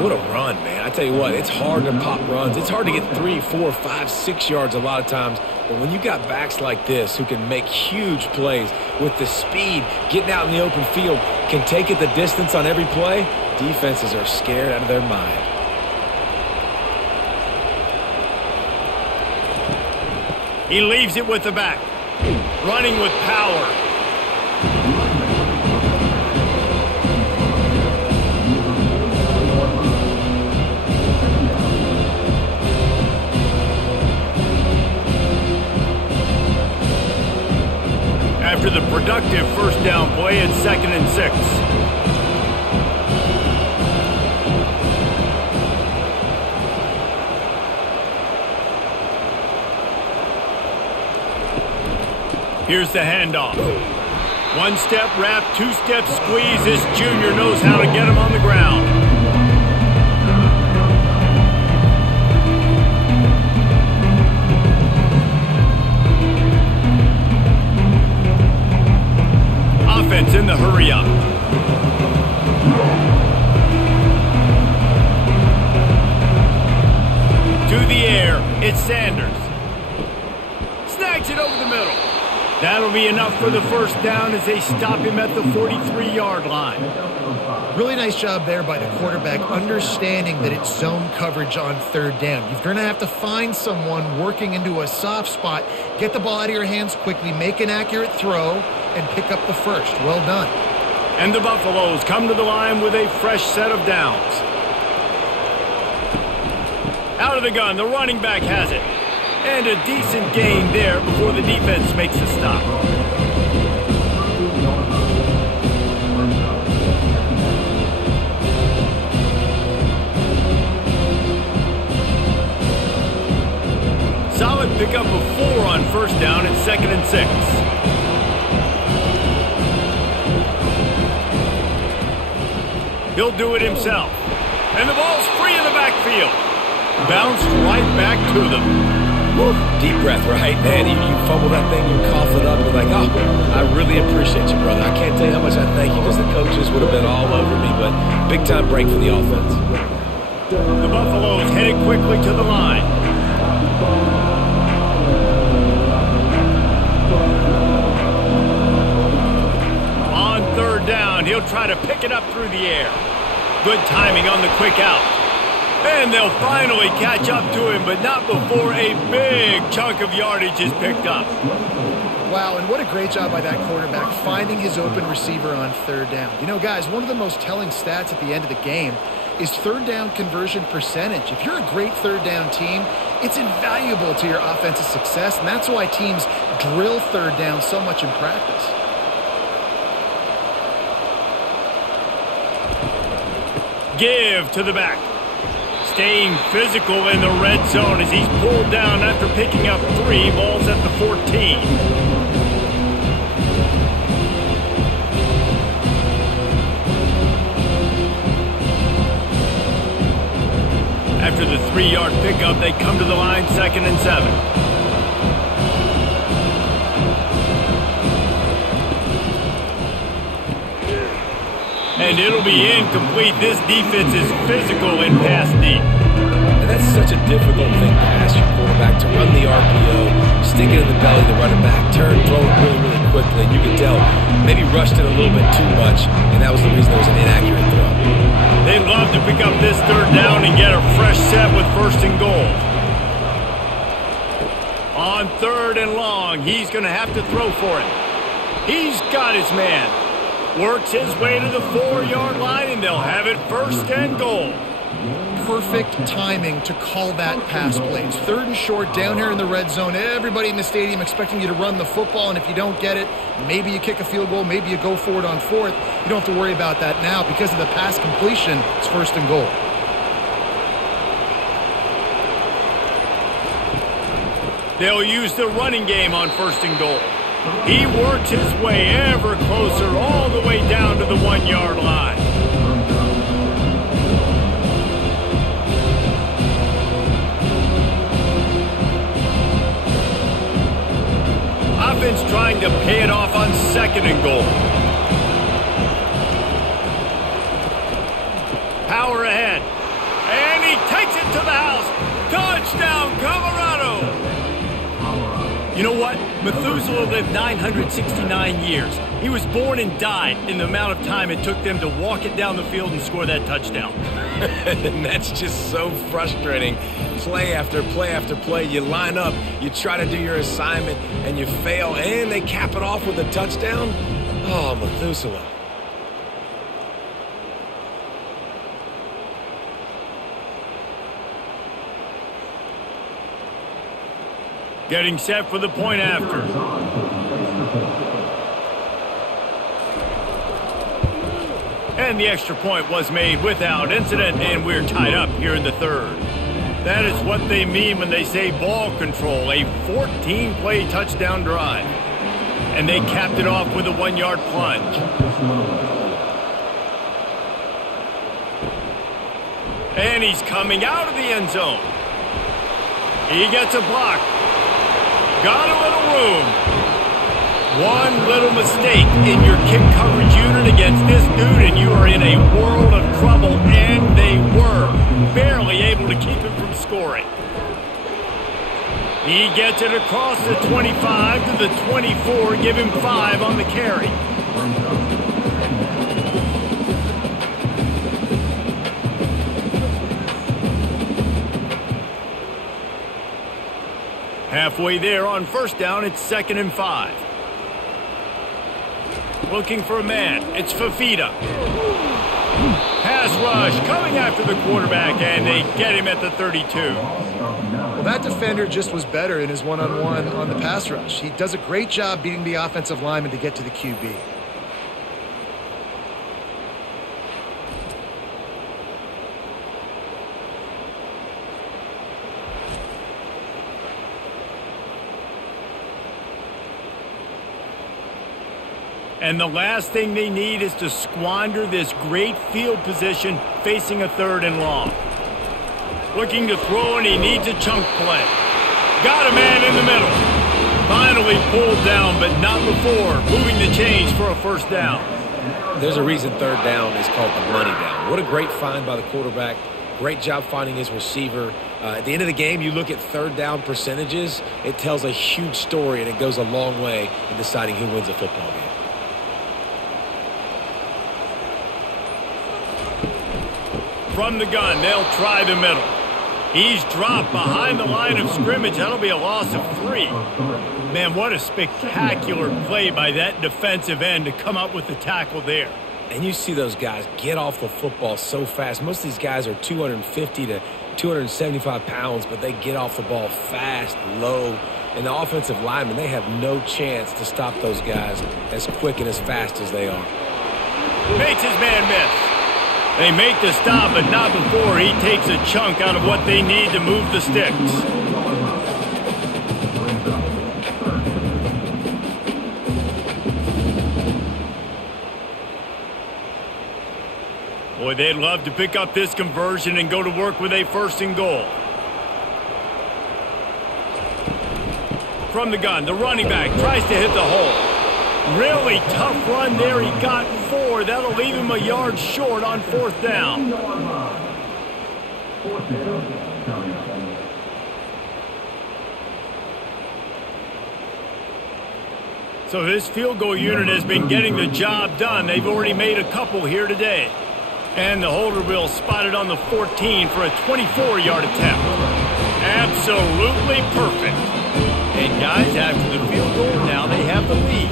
What a run, man. I tell you what, it's hard to pop runs. It's hard to get 3, 4, 5, 6 yards a lot of times. But when you got backs like this who can make huge plays with the speed, getting out in the open field, can take it the distance on every play, defenses are scared out of their mind. He leaves it with the back. Running with power. After the productive first down play, it's 2nd and 6. Here's the handoff. 1-step wrap, 2-step squeeze. This junior knows how to get him on the ground. Offense in the hurry-up. To the air, it's Sanders. Snags it over the middle. That'll be enough for the first down as they stop him at the 43-yard line. Really nice job there by the quarterback, understanding that it's zone coverage on 3rd down. You're going to have to find someone working into a soft spot, get the ball out of your hands quickly, make an accurate throw, and pick up the first. Well done. And the Buffaloes come to the line with a fresh set of downs. Out of the gun, the running back has it. And a decent gain there before the defense makes a stop. Solid pickup of 4 on first down and 2nd and 6. He'll do it himself. And the ball's free in the backfield. Bounced right back to them. Woo. Deep breath, right? Man, you fumble that thing, you cough it up, you're like, oh, I really appreciate you, brother. I can't tell you how much I thank you because the coaches would have been all over me, but big-time break for the offense. The Buffaloes headed quickly to the line. On 3rd down, he'll try to pick it up through the air. Good timing on the quick out. And they'll finally catch up to him, but not before a big chunk of yardage is picked up. Wow, and what a great job by that quarterback, finding his open receiver on 3rd down. You know, guys, one of the most telling stats at the end of the game is 3rd down conversion percentage. If you're a great 3rd down team, it's invaluable to your offensive success, and that's why teams drill 3rd down so much in practice. Give to the back. Staying physical in the red zone as he's pulled down after picking up 3 balls at the 14. After the 3-yard pickup, they come to the line 2nd and 7. And it'll be incomplete. This defense is physical in pass deep. And that's such a difficult thing to ask your quarterback, to run the RPO, stick it in the belly, the running back, turn, throw it really, really quickly. And you can tell maybe rushed it a little bit too much, and that was the reason it was an inaccurate throw. They'd love to pick up this third down and get a fresh set with 1st and goal. On 3rd and long, he's going to have to throw for it. He's got his man. Works his way to the 4-yard line, and they'll have it 1st and goal. Perfect timing to call that pass play. It's 3rd and short down here in the red zone. Everybody in the stadium expecting you to run the football, and if you don't get it, maybe you kick a field goal, maybe you go for it on 4th. You don't have to worry about that now. Because of the pass completion, it's 1st and goal. They'll use the running game on 1st and goal. He works his way ever closer all the way down to the 1-yard line. Offense trying to pay it off on 2nd and goal. Power ahead. And he takes it to the house. Touchdown, Colorado! You know what? Methuselah lived 969 years. He was born and died in the amount of time it took them to walk it down the field and score that touchdown. And that's just so frustrating. Play after play after play, you line up, you try to do your assignment, and you fail, and they cap it off with a touchdown? Oh, Methuselah. Getting set for the point after. And the extra point was made without incident, and we're tied up here in the 3rd. That is what they mean when they say ball control, a 14-play touchdown drive. And they capped it off with a 1-yard plunge. And he's coming out of the end zone. He gets a block. Got a little room. One little mistake in your kick coverage unit against this dude, and you are in a world of trouble, and they were barely able to keep him from scoring. He gets it across the 25 to the 24, give him 5 on the carry. Halfway there on 1st down, it's 2nd and 5. Looking for a man, it's Fafita. Pass rush coming after the quarterback, and they get him at the 32. Well, that defender just was better in his one-on-one on the pass rush. He does a great job beating the offensive lineman to get to the QB. And the last thing they need is to squander this great field position facing a 3rd and long. Looking to throw, and he needs a chunk play. Got a man in the middle. Finally pulled down, but not before moving the chains for a 1st down. There's a reason 3rd down is called the money down. What a great find by the quarterback. Great job finding his receiver. At the end of the game, you look at 3rd down percentages. It tells a huge story, and it goes a long way in deciding who wins a football game. From the gun, they'll try the middle. He's dropped behind the line of scrimmage. That'll be a loss of 3. Man, what a spectacular play by that defensive end to come up with the tackle there. And you see those guys get off the football so fast. Most of these guys are 250 to 275 pounds, but they get off the ball fast, low. And the offensive linemen, they have no chance to stop those guys as quick and as fast as they are. Makes his man miss. They make the stop, but not before he takes a chunk out of what they need to move the sticks. Boy, they'd love to pick up this conversion and go to work with a 1st and goal. From the gun, the running back tries to hit the hole. Really tough run there. He got 4. That'll leave him a yard short on 4th down. So this field goal unit has been getting the job done. They've already made a couple here today. And the holder will spot it on the 14 for a 24-yard attempt. Absolutely perfect. And guys, after the field goal, now they have the lead.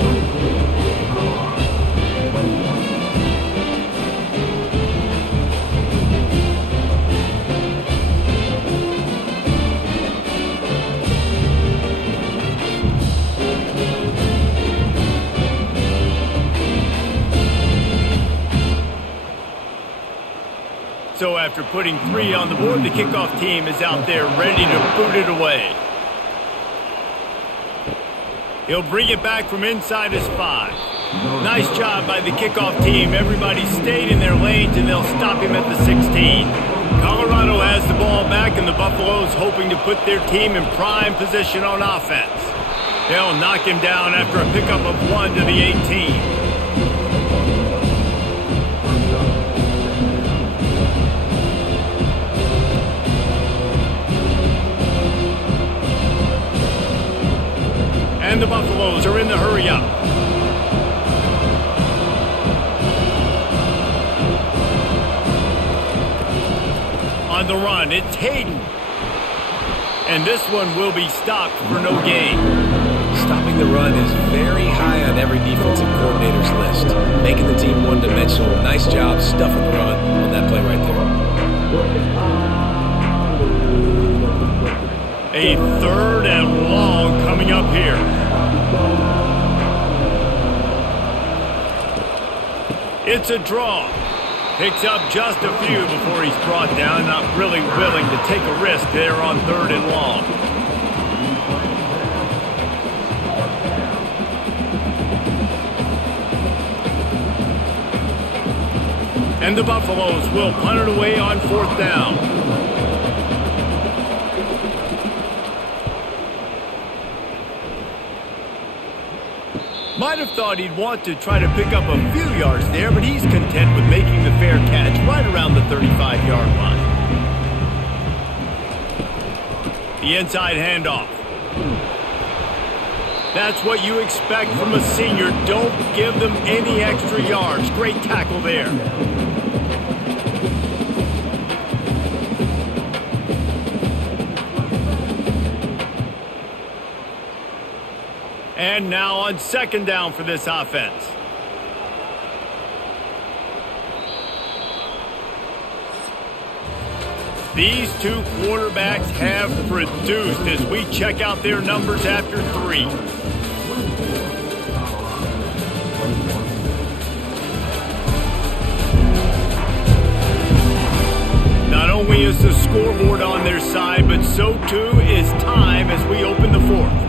So after putting 3 on the board, the kickoff team is out there ready to boot it away. He'll bring it back from inside his 5. Nice job by the kickoff team. Everybody stayed in their lanes, and they'll stop him at the 16. Colorado has the ball back, and the Buffaloes hoping to put their team in prime position on offense. They'll knock him down after a pickup of 1 to the 18. And the Buffaloes are in the hurry-up. On the run, it's Hayden. And this one will be stopped for no gain. Stopping the run is very high on every defensive coordinator's list. Making the team one-dimensional. Nice job stuffing the run on that play right there. A 3rd and long coming up here. It's a draw. Picks up just a few before he's brought down. Not really willing to take a risk there on 3rd and long. And the Buffaloes will punt it away on 4th down. Might have thought he'd want to try to pick up a few yards there, but he's content with making the fair catch right around the 35-yard line. The inside handoff. That's what you expect from a senior. Don't give them any extra yards. Great tackle there. And now on 2nd down for this offense. These two quarterbacks have produced as we check out their numbers after 3. Not only is the scoreboard on their side, but so too is time as we open the 4th.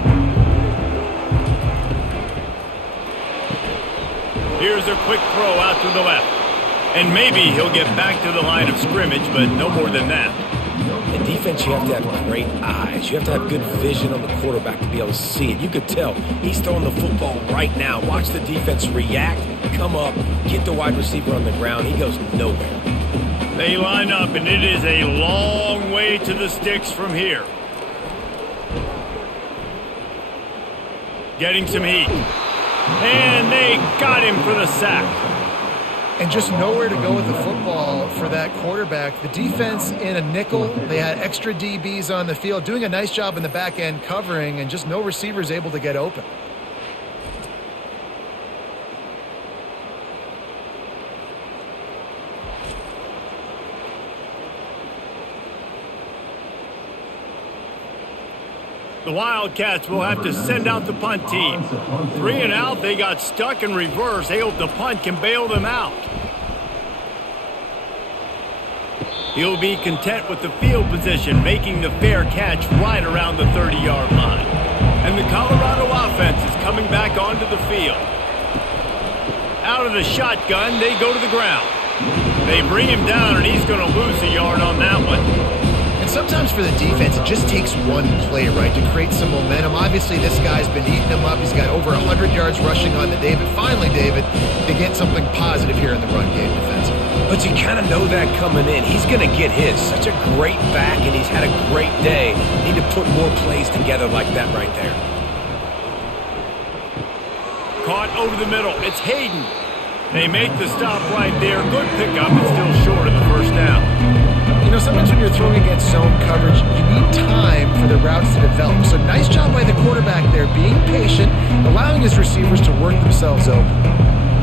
Here's a quick throw out to the left. And maybe he'll get back to the line of scrimmage, but no more than that. In defense, you have to have great eyes. You have to have good vision on the quarterback to be able to see it. You could tell he's throwing the football right now. Watch the defense react, come up, get the wide receiver on the ground. He goes nowhere. They line up, and it is a long way to the sticks from here. Getting some heat. And they got him for the sack. And just nowhere to go with the football for that quarterback. The defense in a nickel, they had extra DBs on the field, doing a nice job in the back end covering, and just no receivers able to get open. The Wildcats will have to send out the punt team. 3 and out, they got stuck in reverse. They hope the punt can bail them out. He'll be content with the field position, making the fair catch right around the 30-yard line. And the Colorado offense is coming back onto the field. Out of the shotgun, they go to the ground. They bring him down, and he's going to lose a yard on that one. And sometimes for the defense, it just takes one play, right, to create some momentum. Obviously, this guy's been eating them up. He's got over 100 yards rushing on the day. But finally, David, they get something positive here in the run game defensively. But you kind of know that coming in. He's going to get his. Such a great back, and he's had a great day. Need to put more plays together like that right there. Caught over the middle. It's Hayden. They make the stop right there. Good pickup. It's still short of the first down. You know, sometimes when you're throwing against zone coverage, you need time for the routes to develop. So nice job by the quarterback there, being patient, allowing his receivers to work themselves open.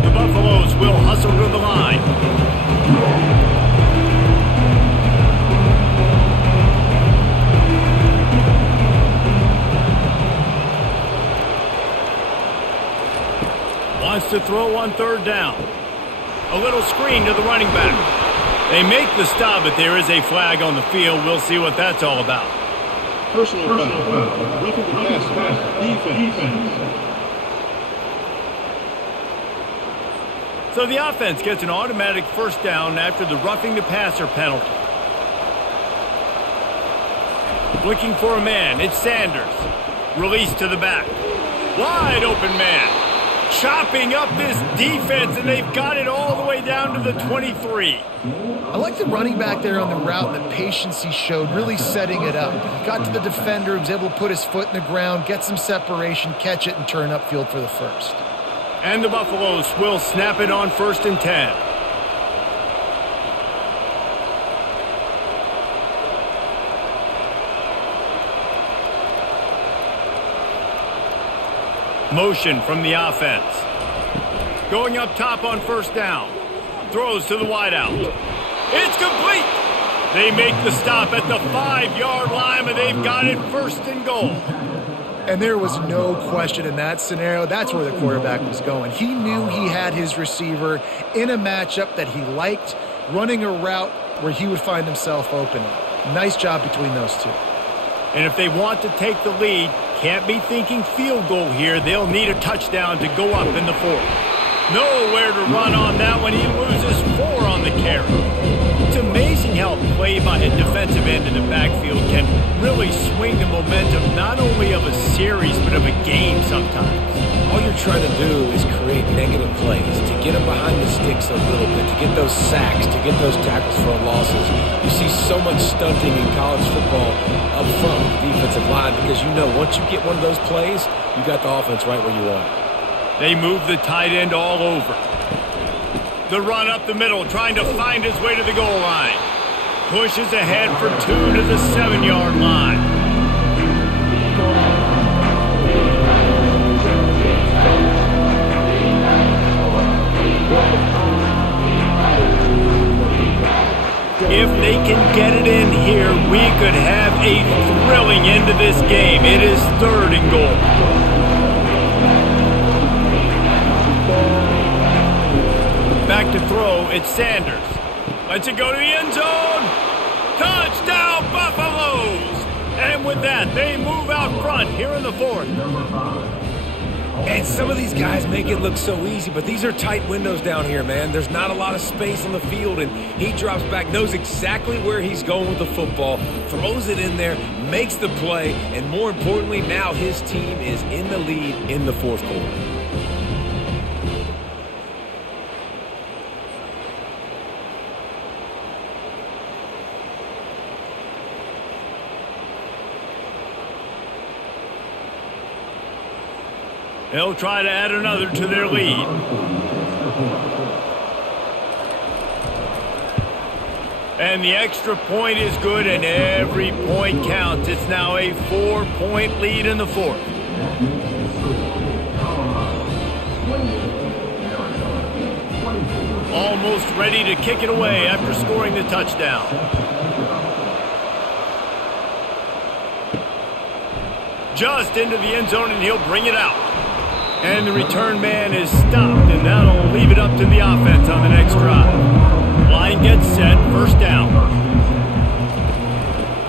The Buffaloes will hustle to the line. Wants to throw on third down. A little screen to the running back. They make the stop, but there is a flag on the field. We'll see what that's all about. Personal foul. Roughing the passer. Defense. So the offense gets an automatic first down after the roughing the passer penalty. Looking for a man. It's Sanders. Release to the back. Wide open man. Chopping up this defense, and they've got it all the way down to the 23. I like the running back there on the route and the patience he showed, really setting it up. Got to the defender, was able to put his foot in the ground, get some separation, catch it, and turn upfield for the first. And the Buffaloes will snap it on 1st and 10. Motion from the offense. Going up top on first down. Throws to the wideout. It's complete. They make the stop at the 5-yard line, and they've got it 1st and goal. And there was no question in that scenario. That's where the quarterback was going. He knew he had his receiver in a matchup that he liked, running a route where he would find himself open. Nice job between those two. And if they want to take the lead, can't be thinking field goal here. They'll need a touchdown to go up in the 4th. Nowhere to run on that one. He loses 4 on the carry. It's amazing how play by a defensive end in the backfield can really swing the momentum not only of a series but of a game sometimes. All you're trying to do is create negative plays, to get them behind the sticks a little bit, to get those sacks, to get those tackles for losses. You see so much stunting in college football up front with the defensive line because you know once you get one of those plays, you got the offense right where you want it. They move the tight end all over. The run up the middle, trying to find his way to the goal line. Pushes ahead for 2 to the 7-yard line. If they can get it in here, we could have a thrilling end to this game. It is 3rd and goal. Back to throw, it's Sanders. Lets it go to the end zone. Touchdown, Buffaloes! And with that, they move out front here in the 4th. And some of these guys make it look so easy, but these are tight windows down here, man. There's not a lot of space on the field, and he drops back, knows exactly where he's going with the football, throws it in there, makes the play, and more importantly, now his team is in the lead in the 4th quarter. They'll try to add another to their lead. And the extra point is good, and every point counts. It's now a 4-point lead in the 4th. Almost ready to kick it away after scoring the touchdown. Just into the end zone, and he'll bring it out. And the return man is stopped, and that'll leave it up to the offense on the next drive. Line gets set, 1st down.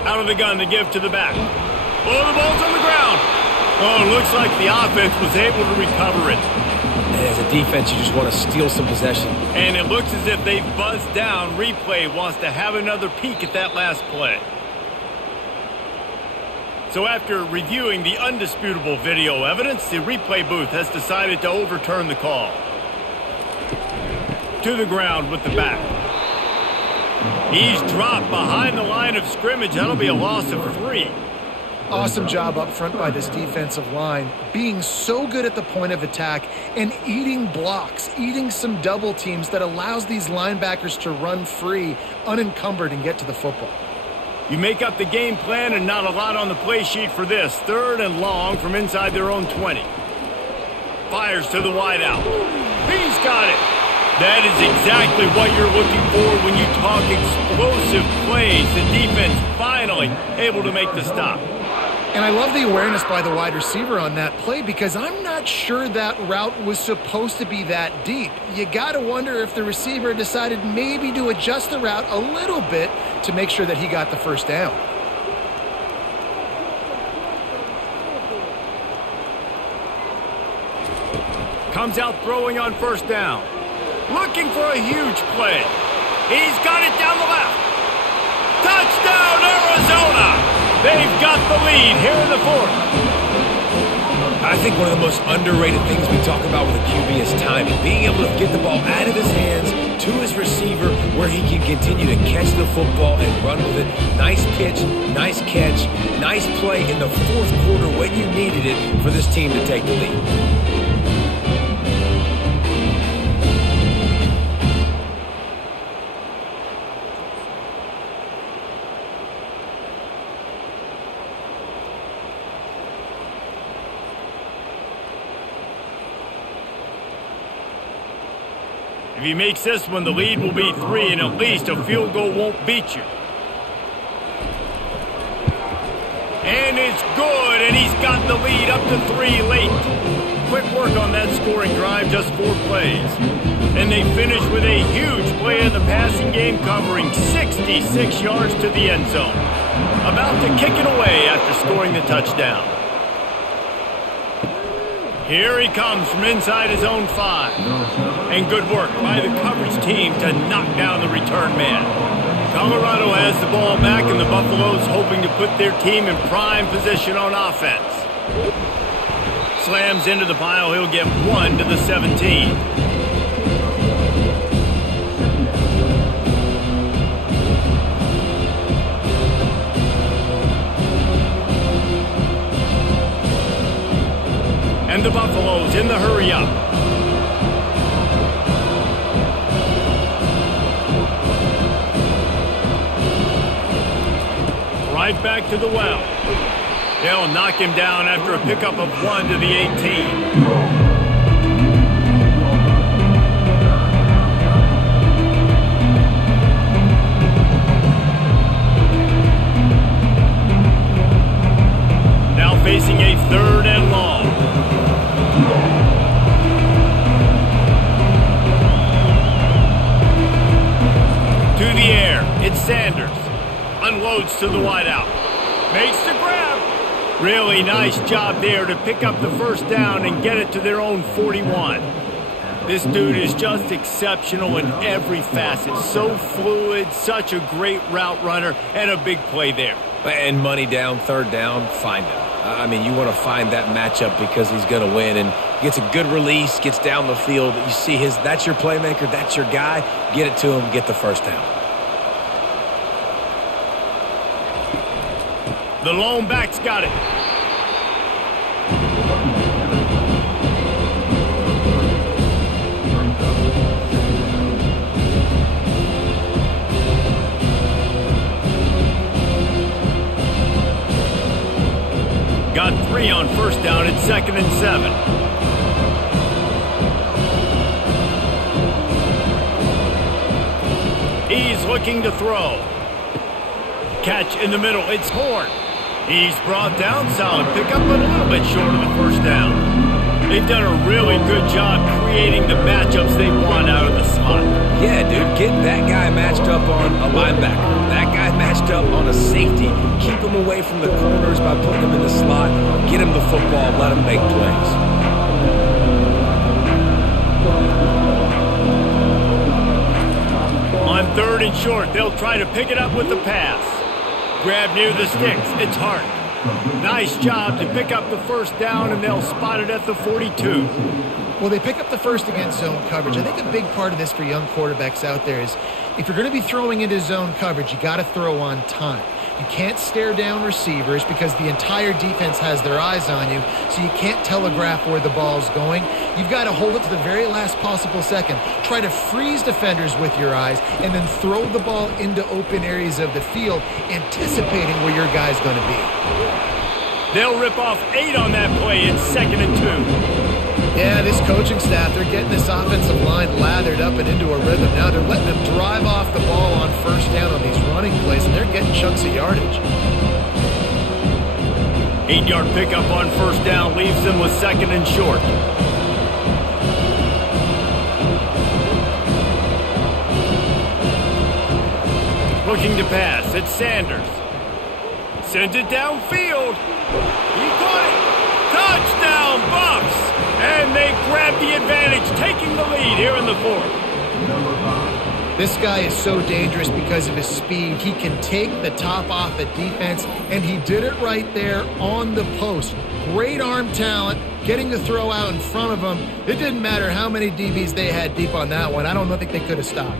Out of the gun to give to the back. Oh, the ball's on the ground. Oh, it looks like the offense was able to recover it. And as a defense, you just want to steal some possession. And it looks as if they've buzzed down. Replay wants to have another peek at that last play. So after reviewing the undisputable video evidence, the replay booth has decided to overturn the call. To the ground with the back. He's dropped behind the line of scrimmage. That'll be a loss of 3. Awesome job up front by this defensive line, being so good at the point of attack and eating blocks, eating some double teams that allows these linebackers to run free, unencumbered, and get to the football. You make up the game plan and not a lot on the play sheet for this. 3rd and long from inside their own 20. Fires to the wideout. He's got it. That is exactly what you're looking for when you talk explosive plays. The defense finally able to make the stop. And I love the awareness by the wide receiver on that play because I'm not sure that route was supposed to be that deep. You got to wonder if the receiver decided maybe to adjust the route a little bit to make sure that he got the first down. Comes out throwing on 1st down. Looking for a huge play. He's got it down the left. Touchdown, Arizona! They've got the lead here in the 4th. I think one of the most underrated things we talk about with a QB is timing. Being able to get the ball out of his hands to his receiver where he can continue to catch the football and run with it. Nice pitch, nice catch, nice play in the 4th quarter when you needed it for this team to take the lead. If he makes this one, the lead will be 3, and at least a field goal won't beat you. And it's good, and he's got the lead up to 3 late. Quick work on that scoring drive, just 4 plays. And they finish with a huge play in the passing game, covering 66 yards to the end zone. About to kick it away after scoring the touchdown. Here he comes from inside his own 5. And good work by the coverage team to knock down the return man. Colorado has the ball back, and the Buffaloes hoping to put their team in prime position on offense. Slams into the pile. He'll get 1 to the 17. And the Buffaloes in the hurry up. Right back to the well. They'll knock him down after a pickup of 1 to the 18. Now facing a 3rd and long. To the air, it's Sanders. Unloads to the wideout. Makes the grab. Really nice job there to pick up the 1st down and get it to their own 41. This dude is just exceptional in every facet. So fluid, such a great route runner, and a big play there. And money down, 3rd down, find him. I mean, you want to find that matchup because he's going to win, and gets a good release, gets down the field. You see that's your playmaker, that's your guy. Get it to him, get the 1st down. The lone back's got it. Got 3 on 1st down. It's 2nd and 7. He's looking to throw. Catch in the middle. It's Horn. He's brought down. Solid pickup, but a little bit short of the 1st down. They've done a really good job creating the matchups they want out of the slot. Yeah, dude, get that guy matched up on a linebacker. That guy matched up on a safety. Keep him away from the corners by putting him in the slot. Get him the football. Let him make plays. On 3rd and short, they'll try to pick it up with the pass. Grab near the sticks. It's Hart. Nice job to pick up the first down, and they'll spot it at the 42. Well, they pick up the first against zone coverage. I think a big part of this for young quarterbacks out there is if you're going to be throwing into zone coverage, you got to throw on time. You can't stare down receivers because the entire defense has their eyes on you, so you can't telegraph where the ball's going. You've got to hold it to the very last possible second. Try to freeze defenders with your eyes and then throw the ball into open areas of the field, anticipating where your guy's going to be. They'll rip off 8 on that play. It's 2nd and 2. Yeah, this coaching staff, they're getting this offensive line lathered up and into a rhythm. Now they're letting them drive off the ball on first down on these running plays, and they're getting chunks of yardage. 8-yard pickup on first down leaves them with 2nd and short. Looking to pass, it's Sanders. Sends it downfield. He caught it. Touchdown, Buffs! And they grab the advantage, taking the lead here in the 4th. This guy is so dangerous because of his speed. He can take the top off the defense, and he did it right there on the post. Great arm talent, getting the throw out in front of him. It didn't matter how many DBs they had deep on that one. I don't think they could have stopped.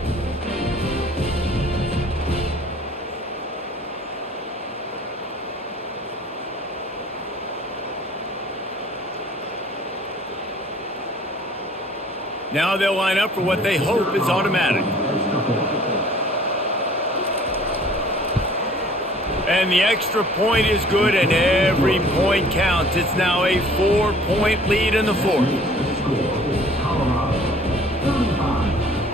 Now they'll line up for what they hope is automatic. And the extra point is good, and every point counts. It's now a 4-point lead in the 4th.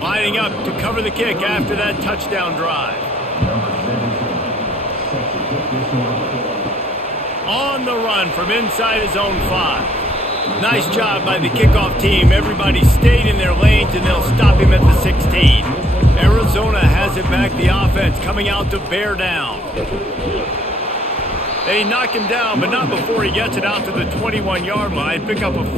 Lining up to cover the kick after that touchdown drive. On the run from inside his own 5. Nice job by the kickoff team. Everybody stayed in their lanes, and they'll stop him at the 16. Arizona has it back. The offense coming out to bear down. They knock him down, but not before he gets it out to the 21-yard line. Pick up a 4.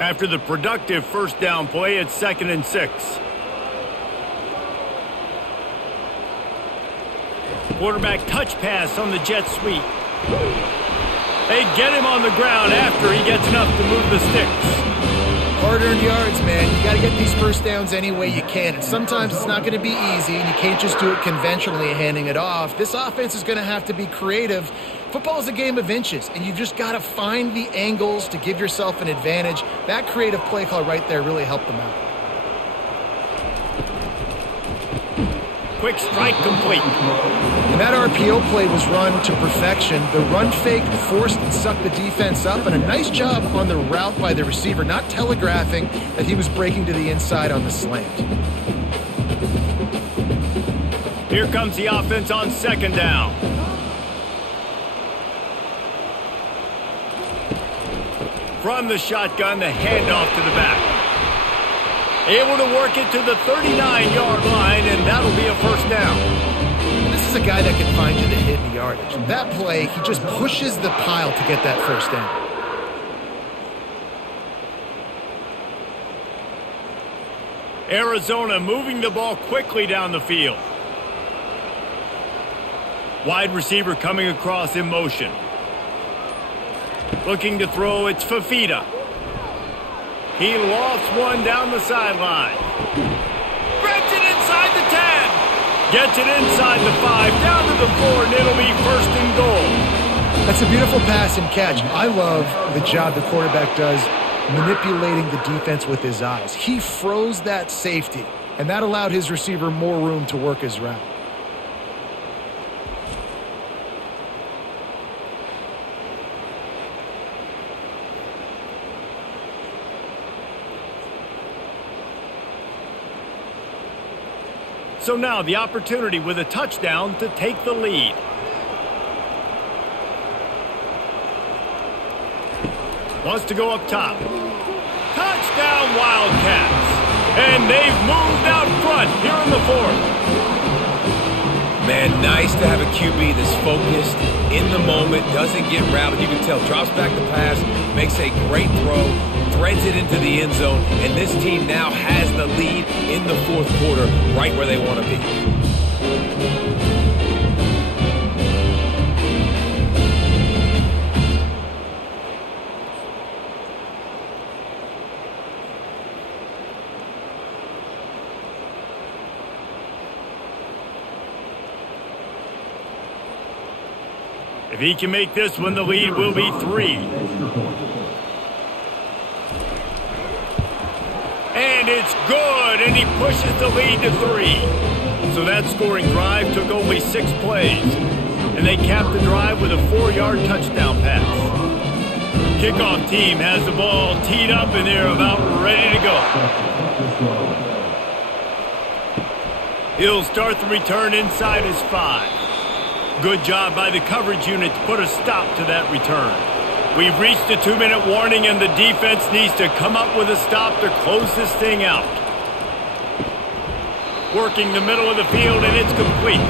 After the productive first down play, it's 2nd and 6. Quarterback touch pass on the jet sweep. They get him on the ground after he gets enough to move the sticks. Hard-earned yards, man. You got to get these first downs any way you can. And sometimes it's not going to be easy, and you can't just do it conventionally handing it off. This offense is going to have to be creative. Football is a game of inches, and you've just got to find the angles to give yourself an advantage. That creative play call right there really helped them out. Quick strike complete. And that RPO play was run to perfection. The run fake forced and sucked the defense up, and a nice job on the route by the receiver, not telegraphing that he was breaking to the inside on the slant. Here comes the offense on 2nd down. From the shotgun, the handoff to the back. Able to work it to the 39-yard line, and that'll be a first down. And this is a guy that can find you the hidden yardage. That play, he just pushes the pile to get that first down. Arizona moving the ball quickly down the field. Wide receiver coming across in motion. Looking to throw, it's Fafita. He lofts one down the sideline. Grabs it inside the 10. Gets it inside the 5, down to the 4, and it'll be 1st and goal. That's a beautiful pass and catch. I love the job the quarterback does manipulating the defense with his eyes. He froze that safety, and that allowed his receiver more room to work his route. So now the opportunity with a touchdown to take the lead. Wants to go up top. Touchdown Wildcats. And they've moved out front here in the 4th. Man, nice to have a QB that's focused, in the moment, doesn't get rattled. You can tell, drops back the pass, makes a great throw, threads it into the end zone, and this team now has the lead in the fourth quarter right where they want to be. If he can make this one, the lead will be 3. And it's good, and he pushes the lead to 3. So that scoring drive took only 6 plays. And they capped the drive with a 4-yard touchdown pass. Kickoff team has the ball teed up, and they're about ready to go. He'll start the return inside his 5. Good job by the coverage unit to put a stop to that return. We've reached the 2-minute warning, and the defense needs to come up with a stop to close this thing out. Working the middle of the field, and it's complete.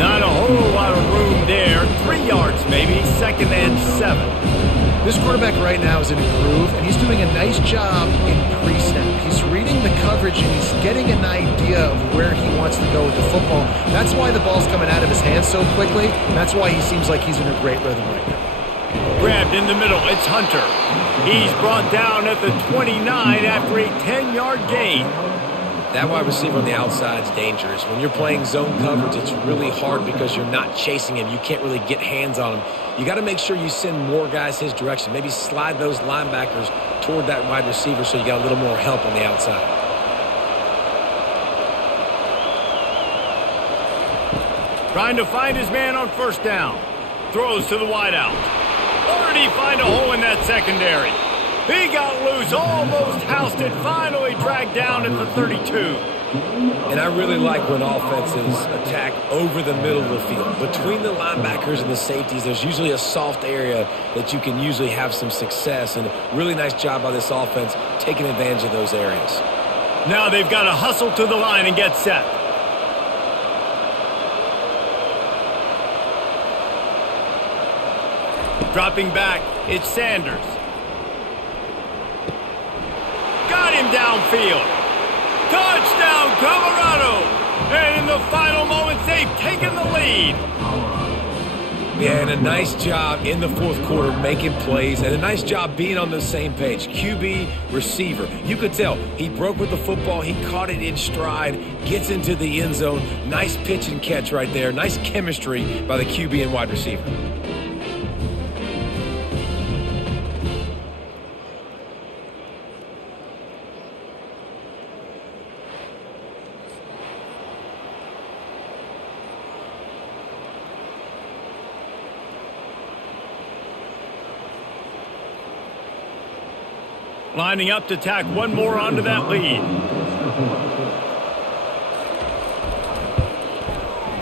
Not a whole lot of room there. 3 yards maybe, 2nd and 7. This quarterback right now is in a groove, and he's doing a nice job in pre-snap. He's reading the coverage, and he's getting an idea of where he wants to go with the football. That's why the ball's coming out of his hands so quickly. That's why he seems like he's in a great rhythm right now. Grabbed in the middle, it's Hunter. He's brought down at the 29 after a 10-yard gain. That wide receiver on the outside is dangerous. When you're playing zone coverage, it's really hard because you're not chasing him. You can't really get hands on him. You got to make sure you send more guys his direction. Maybe slide those linebackers toward that wide receiver so you got a little more help on the outside. Trying to find his man on first down. Throws to the wideout. Or did he find a hole in that secondary? He got loose, almost housed it, finally dragged down at the 32. And I really like when offenses attack over the middle of the field. Between the linebackers and the safeties, there's usually a soft area that you can usually have some success. And really nice job by this offense taking advantage of those areas. Now they've got to hustle to the line and get set. Dropping back, it's Sanders. Got him downfield. Touchdown, Colorado! And in the final moments, they've taken the lead. Yeah, and a nice job in the fourth quarter making plays, and a nice job being on the same page. QB, receiver. You could tell he broke with the football. He caught it in stride, gets into the end zone. Nice pitch and catch right there. Nice chemistry by the QB and wide receiver. Lining up to tack one more onto that lead.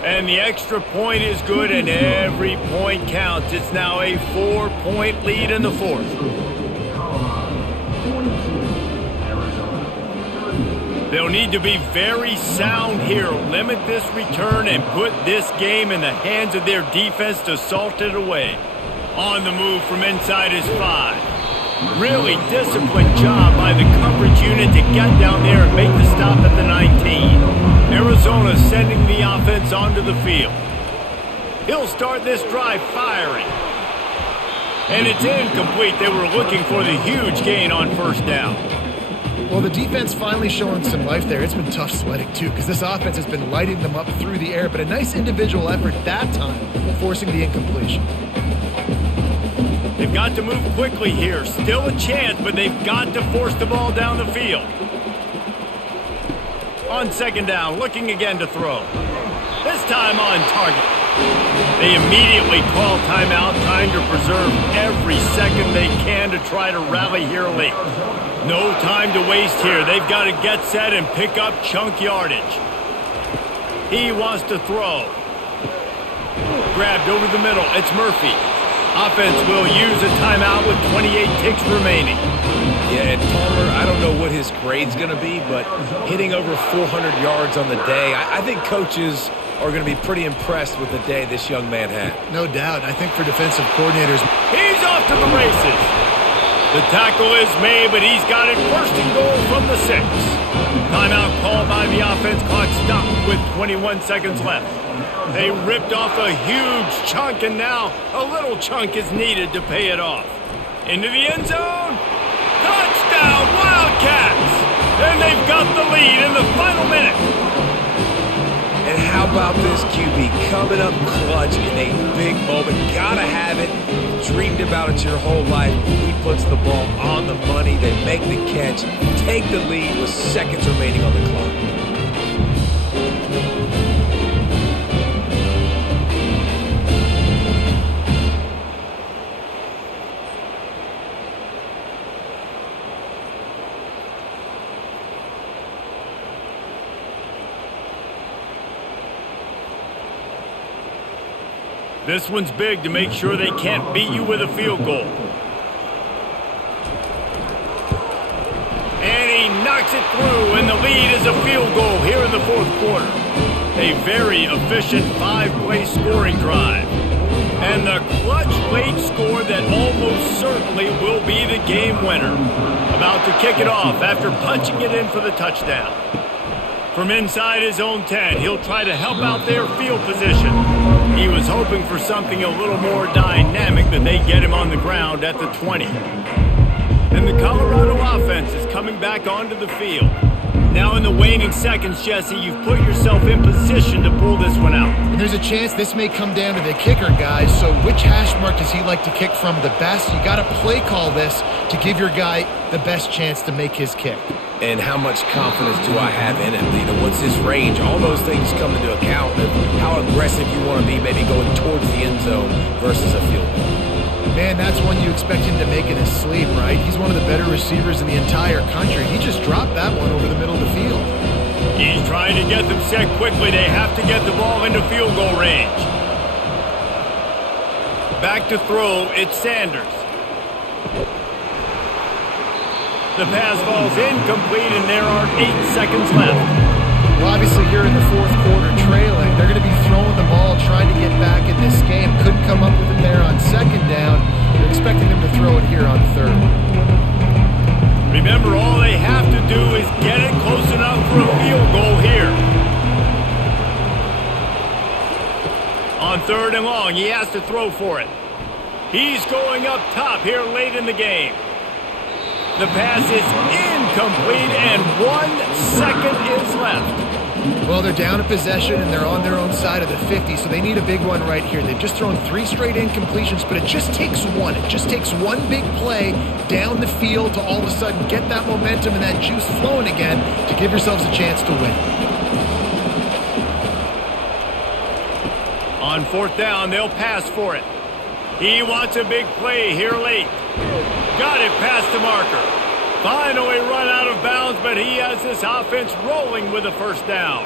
And the extra point is good, and every point counts. It's now a 4-point lead in the fourth. They'll need to be very sound here. Limit this return and put this game in the hands of their defense to salt it away. On the move from inside his 5. Really disciplined job by the coverage unit to get down there and make the stop at the 19. Arizona sending the offense onto the field. He'll start this drive firing. And it's incomplete. They were looking for the huge gain on first down. Well, the defense finally showing some life there. It's been tough sledding, too, because this offense has been lighting them up through the air. But a nice individual effort that time, forcing the incompletion. They've got to move quickly here. Still a chance, but they've got to force the ball down the field. On second down, looking again to throw. This time on target. They immediately call timeout, trying to preserve every second they can to try to rally here late. No time to waste here. They've got to get set and pick up chunk yardage. He wants to throw. Grabbed over the middle. It's Murphy. Offense will use a timeout with 28 ticks remaining. Yeah, and Palmer, I don't know what his grade's going to be, but hitting over 400 yards on the day, I think coaches are going to be pretty impressed with the day this young man had. No doubt. I think for defensive coordinators. He's off to the races. The tackle is made, but he's got it first and goal from the 6. Timeout called by the offense. Clock stopped with 21 seconds left. They ripped off a huge chunk, and now a little chunk is needed to pay it off. Into the end zone. Touchdown, Wildcats! And they've got the lead in the final minute. And how about this QB coming up clutch in a big moment? Gotta have it. Dreamed about it your whole life. He puts the ball on the money. They make the catch, take the lead with seconds remaining on the clock. This one's big to make sure they can't beat you with a field goal. And he knocks it through, and the lead is a field goal here in the fourth quarter. A very efficient 5-play scoring drive. And the clutch late score that almost certainly will be the game winner. About to kick it off after punching it in for the touchdown. From inside his own 10, he'll try to help out their field position. He was hoping for something a little more dynamic, but they get him on the ground at the 20. And the Colorado offense is coming back onto the field. Now in the waning seconds, Jesse, you've put yourself in position to pull this one out. And there's a chance this may come down to the kicker, guys. So which hash mark does he like to kick from the best? You got to play call this to give your guy the best chance to make his kick. And how much confidence do I have in it, Lita? What's his range? All those things come into account of how aggressive you want to be, maybe going towards the end zone versus a field goal. Man, that's one you expect him to make in his sleep, right? He's one of the better receivers in the entire country. He just dropped that one over the middle of the field. He's trying to get them set quickly. They have to get the ball into field goal range. Back to throw, it's Sanders. The pass falls incomplete, and there are 8 seconds left. Well, obviously here in the fourth quarter trailing, they're going to be throwing the ball, trying to get back in this game. Couldn't come up with it there on second down. They're expecting them to throw it here on third. Remember, all they have to do is get it close enough for a field goal here. On third and long, he has to throw for it. He's going up top here late in the game. The pass is incomplete, and 1 second is left. Well, they're down a possession, and they're on their own side of the 50, so they need a big one right here. They've just thrown 3 straight incompletions, but it just takes one. It just takes one big play down the field to all of a sudden get that momentum and that juice flowing again to give yourselves a chance to win. On fourth down, they'll pass for it. He wants a big play here late. Got it past the marker. Finally run out of bounds, but he has this offense rolling with a first down.